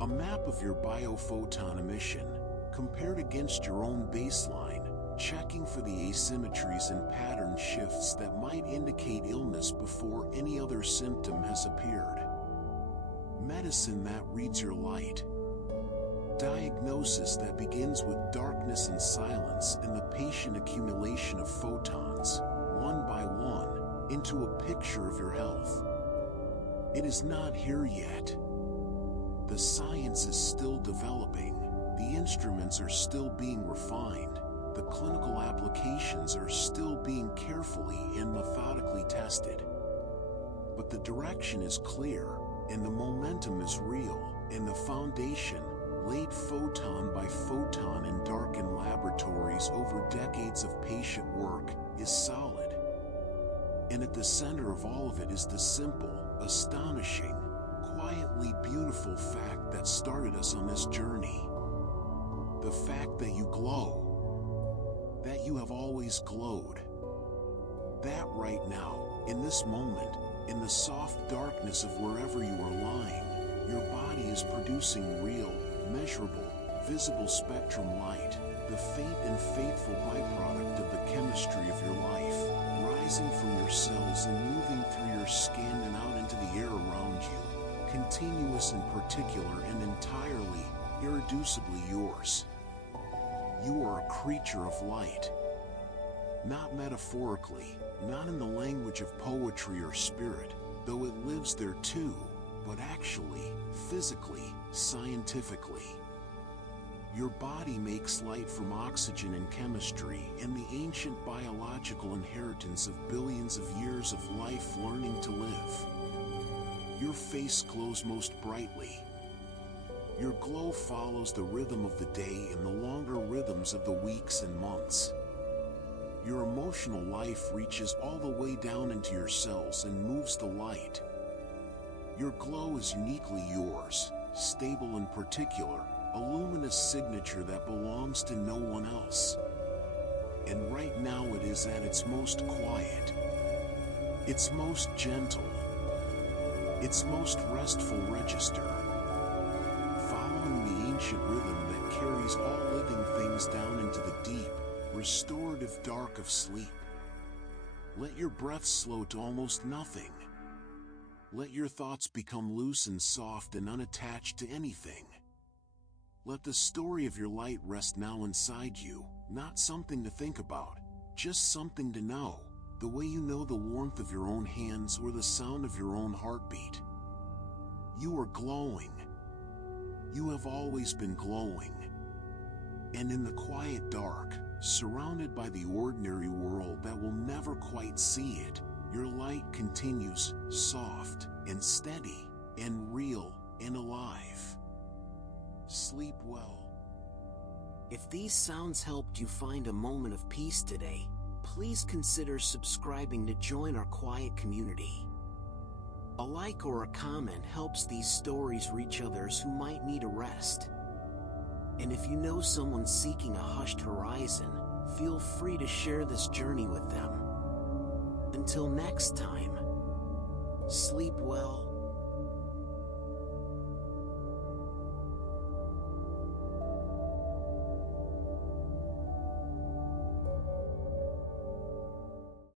A map of your biophoton emission, compared against your own baseline, checking for the asymmetries and pattern shifts that might indicate illness before any other symptom has appeared. Medicine that reads your light. Diagnosis that begins with darkness and silence and the patient accumulation of photons, one by one, into a picture of your health. It is not here yet. The science is still developing. The instruments are still being refined, the clinical applications are still being carefully and methodically tested. But the direction is clear, and the momentum is real, and the foundation, laid photon by photon in darkened laboratories over decades of patient work, is solid. And at the center of all of it is the simple, astonishing, quietly beautiful fact that started us on this journey. The fact that you glow. That you have always glowed. That right now, in this moment, in the soft darkness of wherever you are lying, your body is producing real, measurable, visible spectrum light, the faint and faithful byproduct of the chemistry of your life, rising from your cells and moving through your skin and out into the air around you, continuous and particular and entirely, irreducibly yours. You are a creature of light. Not metaphorically, not in the language of poetry or spirit, though it lives there too, but actually, physically, scientifically. Your body makes light from oxygen and chemistry and the ancient biological inheritance of billions of years of life learning to live. Your face glows most brightly. Your glow follows the rhythm of the day and the longer rhythms of the weeks and months. Your emotional life reaches all the way down into your cells and moves the light. Your glow is uniquely yours, stable and particular, a luminous signature that belongs to no one else. And right now it is at its most quiet, its most gentle, its most restful register, following the ancient rhythm that carries all living things down into the deep, restorative dark of sleep. Let your breath slow to almost nothing. Let your thoughts become loose and soft and unattached to anything. Let the story of your light rest now inside you, not something to think about, just something to know, the way you know the warmth of your own hands or the sound of your own heartbeat. You are glowing. You have always been glowing. And in the quiet dark, surrounded by the ordinary world that will never quite see it, your light continues, soft and steady and real and alive. Sleep well. If these sounds helped you find a moment of peace today, please consider subscribing to join our quiet community. A like or a comment helps these stories reach others who might need a rest. And if you know someone seeking a hushed horizon, feel free to share this journey with them. Until next time, sleep well